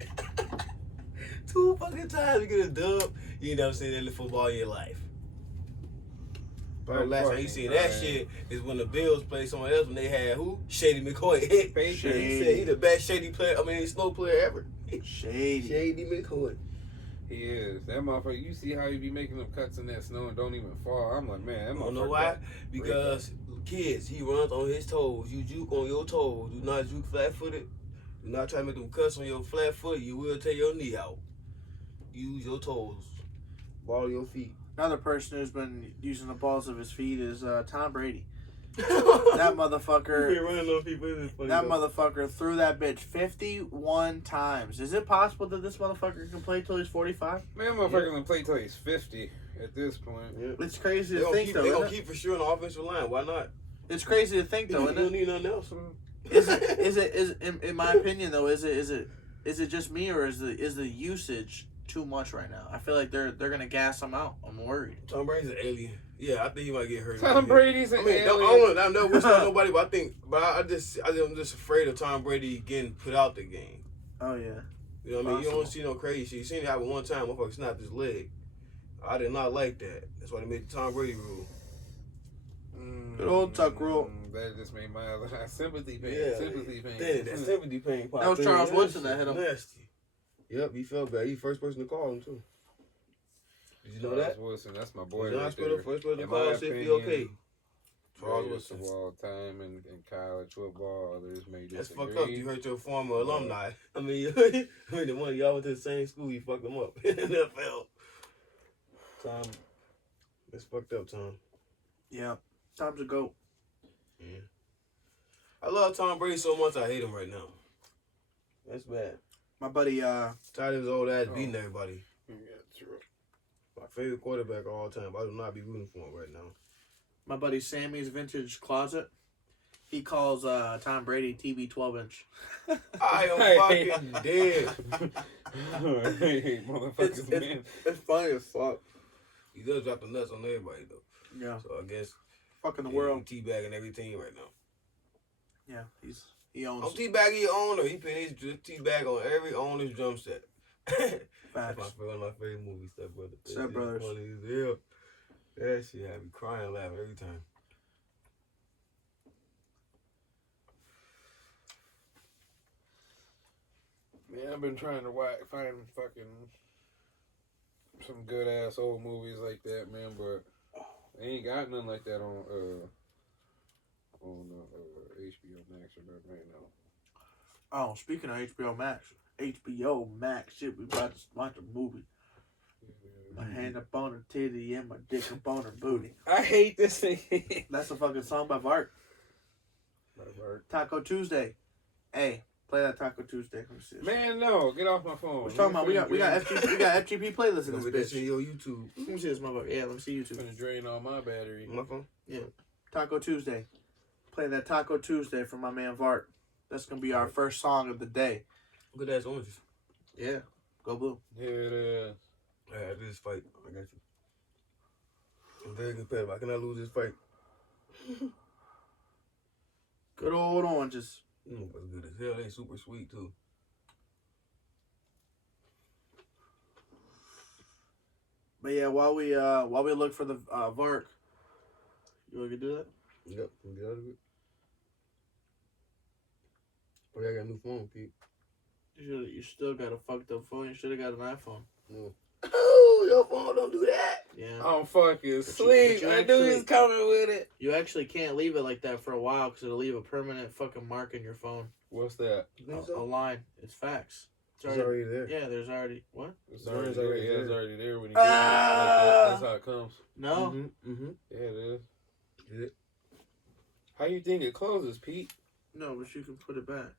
2 fucking times to get a dub. You ain't never seen that in football in your life. Bro, last time you seen that shit is when the Bills played someone else when they had who? Shady McCoy. He said he the best shady player. I mean, snow player ever. Shady McCoy. He is. That motherfucker, you see how he be making them cuts in that snow and don't even fall. I'm like, man, that motherfucker. You know why? Because kids, he runs on his toes. You juke on your toes. Do not juke flat-footed. Do not try to make them cuts on your flat foot. You will tear your knee out. Use your toes. Ball your feet. Another person who's been using the balls of his feet is Tom Brady. That motherfucker. Motherfucker threw that bitch 51 times. Is it possible that this motherfucker can play till he's 45? Man, motherfucker can play till he's 50 at this point. Yeah. It's crazy to think, though. They're going to keep for sure on the offensive line. Why not? It's crazy to think, though, You isn't don't it? need nothing else. Is it in my opinion, though, is it just me, or is the usage too much right now? I feel like they're gonna gas him out. I'm worried. Tom Brady's an alien. Yeah, I think he might get hurt. Tom Brady's an alien. I know we're not nobody, but I'm just afraid of Tom Brady getting put out the game. Oh yeah. You know what I mean? You don't see no crazy shit. You seen it happen one time, motherfucker snapped his leg. I did not like that. That's why they made the Tom Brady rule. Good old Tuck rule. That just made my sympathy pain. Yeah, Sympathy pain. That sympathy pain. That was Charles Woodson that hit him. Nasty. Yep, he felt bad. He the first person to call him too. Did you know that? Wilson, that's my boy. John Right Spiller, there. first person to In call my and say opinion, he okay. Charles greatest Woodson. of all time in college football. Others may That's disagree. fucked up. You hurt your former alumni. I mean, the one y'all went to the same school, you fucked them up in the NFL. Tom, that's fucked up, Tom. Yeah, Tom's a GOAT. Yeah. I love Tom Brady so much. I hate him right now. That's bad. My buddy, Tired of his old ass beating everybody. Yeah, true. My favorite quarterback of all time. But I do not be rooting for him right now. my buddy Sammy's Vintage Closet. He calls Tom Brady TB 12-inch. I am fucking dead. Hey, motherfuckers, man. It's funny as fuck. He does drop the nuts on everybody though. Yeah. So I guess Fucking the world. He teabagging every team right now. Yeah, he owns. I'm teabagging your owner. He put his teabag on every owner's drum set. That's Facts. one of my favorite movies, Step Brothers. Step Brothers. Funny as hell. That shit had me crying and laughing every time. Man, I've been trying to find fucking some good ass old movies like that, man, but they ain't got nothing like that on HBO Max or nothing right now. Oh, speaking of HBO Max, shit, we about to watch a movie. My hand up on her titty and my dick up on her booty. I hate this thing. That's a fucking song by Vart. Taco Tuesday. Hey, play that Taco Tuesday. Let me see this. Man, no, get off my phone. What you talking about? We got FGP playlists in Look this at that bitch. shit on YouTube. Let me see this motherfucker. Yeah, let me see YouTube. Gonna drain all my battery. My phone? Yeah. Taco Tuesday. Play that Taco Tuesday from my man Vart. That's gonna be our first song of the day. Good ass oranges. Yeah. Go Blue. Here it is. Yeah, this fight. I got you. I'm very competitive. I cannot lose this fight. Good old oranges. That's good as hell. They super sweet too. But yeah, while we look for the Vart, you want to do that? Yep. Can we get out of it? Oh, yeah, I got a new phone, Pete. You still got a fucked up phone. You should have got an iPhone. No. Oh, your phone don't do that. Yeah. I'm fucking sleep. you I knew he was coming with it. You actually can't leave it like that for a while because it'll leave a permanent fucking mark in your phone. What's that? A line. It's facts. It's already there. Yeah, there's already what? It's already there. Yeah, it's already there when you Ah! get it. Like that. That's how it comes. No. Mm-hmm. Yeah, it is. Is it? How you think it closes, Pete? No, but you can put it back.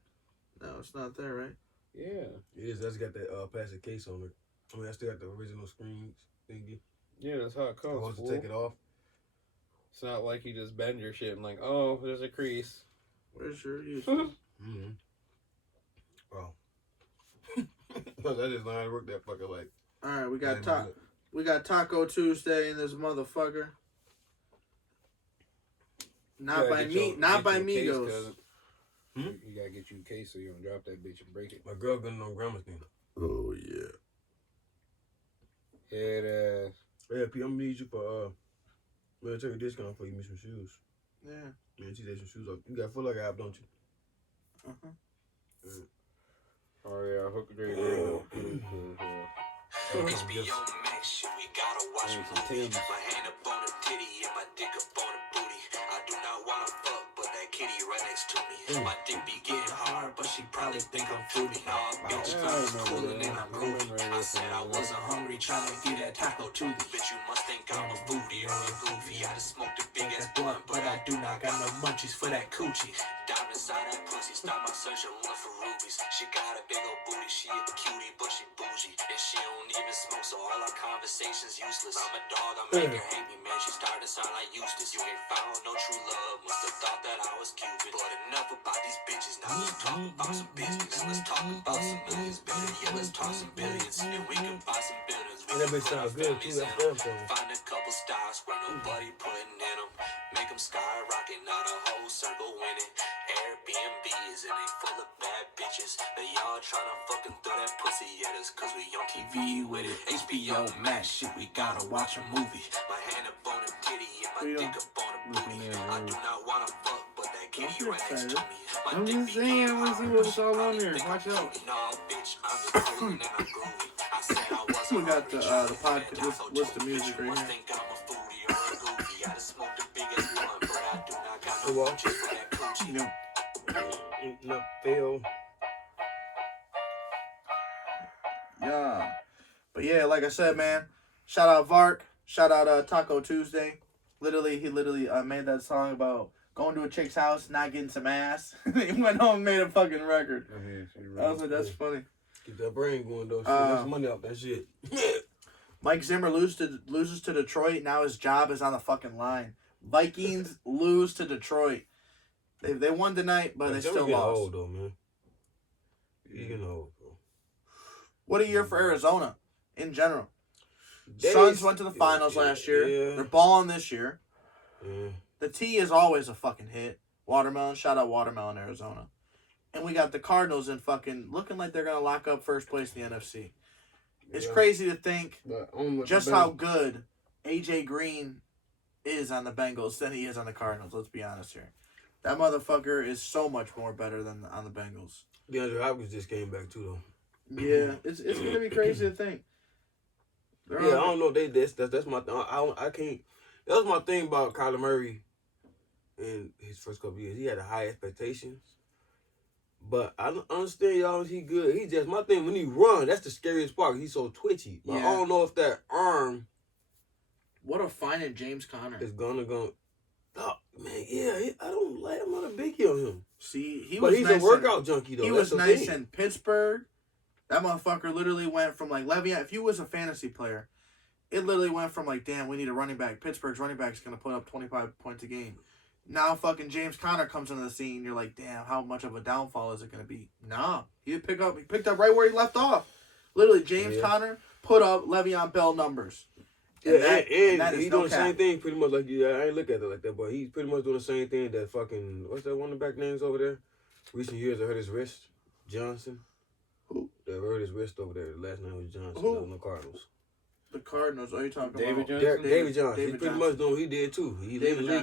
No, it's not there, right? Yeah. It is. That's got that plastic case on it. I mean, I still got the original screen thingy. Yeah, that's how it I comes. want to Fool. take it off. It's not like you just bend your shit and like, oh, there's a crease. Where's your use? Mm-hmm. Oh. I just learned how to work that fucker like. All right, we got Taco Tuesday in this motherfucker. Not by me. Not by Migos. You gotta get you a case so you don't drop that bitch and break it. My girl got no grandma's thing. Oh yeah. Head ass. Yeah, P, I'm gonna need you for man, take a discount for you, me some shoes. Yeah. Man, she take some shoes off. You got Foot Locker app, don't you? Oh yeah, hook a drink. HBO Max shit, we gotta watch a movie. My hand up on a titty and my dick up on a booty. I do not wanna fuck, but that kitty right next to me. My dick be getting hard, but she probably think I'm fruity. Nah, bitch, I'm just coolin' and I'm groovy. I said I wasn't hungry, tryna get that taco to the bitch. You must think I'm a booty or a goofy. I just smoked a big ass blunt, but I do not got no munchies for that coochie. Dive inside that pussy, stop my search and look for rubies. She got a big old booty, she a cutie, but she bougie. And she don't even smoke, so all our conversations useless. I'm a dog, I make her hate me, man. She started to sound like Eustace. You ain't found no true love, must've thought that I was Cupid. But enough about these bitches, now let's talk about some business. Let's talk about some millions, better, yeah, let's talk some billions. And we can buy some buildings, we That can bitch put our sounds good, families too. in That's them. damn Find a couple stars where nobody putting in them. Make them skyrocket, not a whole circle winning. Airbnbs and they full of bad bitches. They all tryna fucking throw that pussy at us cause we on TV with it. HBO Max shit, we gotta watch a movie. My hand up on a titty and my dick up on a booty. I do not wanna fuck, but that kitty right next to me. I'm just saying, I wanna see what's all on there. Watch out. Nah, bitch, I'm just coolin' and I'm groovy. I said I wasn't We got the podcast. What's the music right here? think I'm a foodie or a goofy. I just smoked the biggest blunt, but I do not got no munchies for that coochie. Yeah. No, Phil. Yeah. But yeah, like I said, man, shout out Vark, shout out Taco Tuesday. He literally made that song about going to a chick's house, not getting some ass. He went home and made a fucking record. I was like, that's funny. Keep that brain going though. That's money off that shit. Mike Zimmer loses to Detroit. Now his job is on the fucking line. Vikings lose to Detroit. They won tonight, but they still lost. Old though, man. He's getting old, bro. What a year for Arizona in general. Suns went to the finals last year. Yeah. They're balling this year. Yeah. The T is always a fucking hit. Watermelon, shout out Watermelon, Arizona. And we got the Cardinals in fucking looking like they're gonna lock up first place in the NFC. It's crazy to think just how good AJ Green is on the Bengals than he is on the Cardinals. Let's be honest here. That motherfucker is so much more better than on the Bengals. DeAndre Hopkins just came back too though. Yeah, it's gonna be crazy to think. I don't know. That's my I can't. That was my thing about Kyler Murray in his first couple years. He had high expectations, but I don't understand y'all. He good. He just my thing when he run. That's the scariest part. He's so twitchy. But I don't know if that arm. What a finding James Conner is gonna go. Oh, man, yeah, I don't like. I'm not a biggie on him. See, he's nice a workout junkie though. He was nice in Pittsburgh. That motherfucker literally went from like Le'Veon. If you was a fantasy player, it literally went from like, damn, we need a running back. Pittsburgh's running back is gonna put up 25 points a game. Now fucking James Conner comes into the scene. You're like, damn, how much of a downfall is it gonna be? Nah, he picked up right where he left off. Literally, James Conner put up Le'Veon Bell numbers. And he's doing the same thing pretty much like I ain't look at it like that, but he's pretty much doing the same thing that fucking what's that one of the back names over there? Recent years I hurt his wrist. Johnson. Who? That hurt his wrist over there. The last name was Johnson. Who? That was the Cardinals. The Cardinals. Are you talking David about Johnson? David Johnson. He's pretty much doing what he did too. He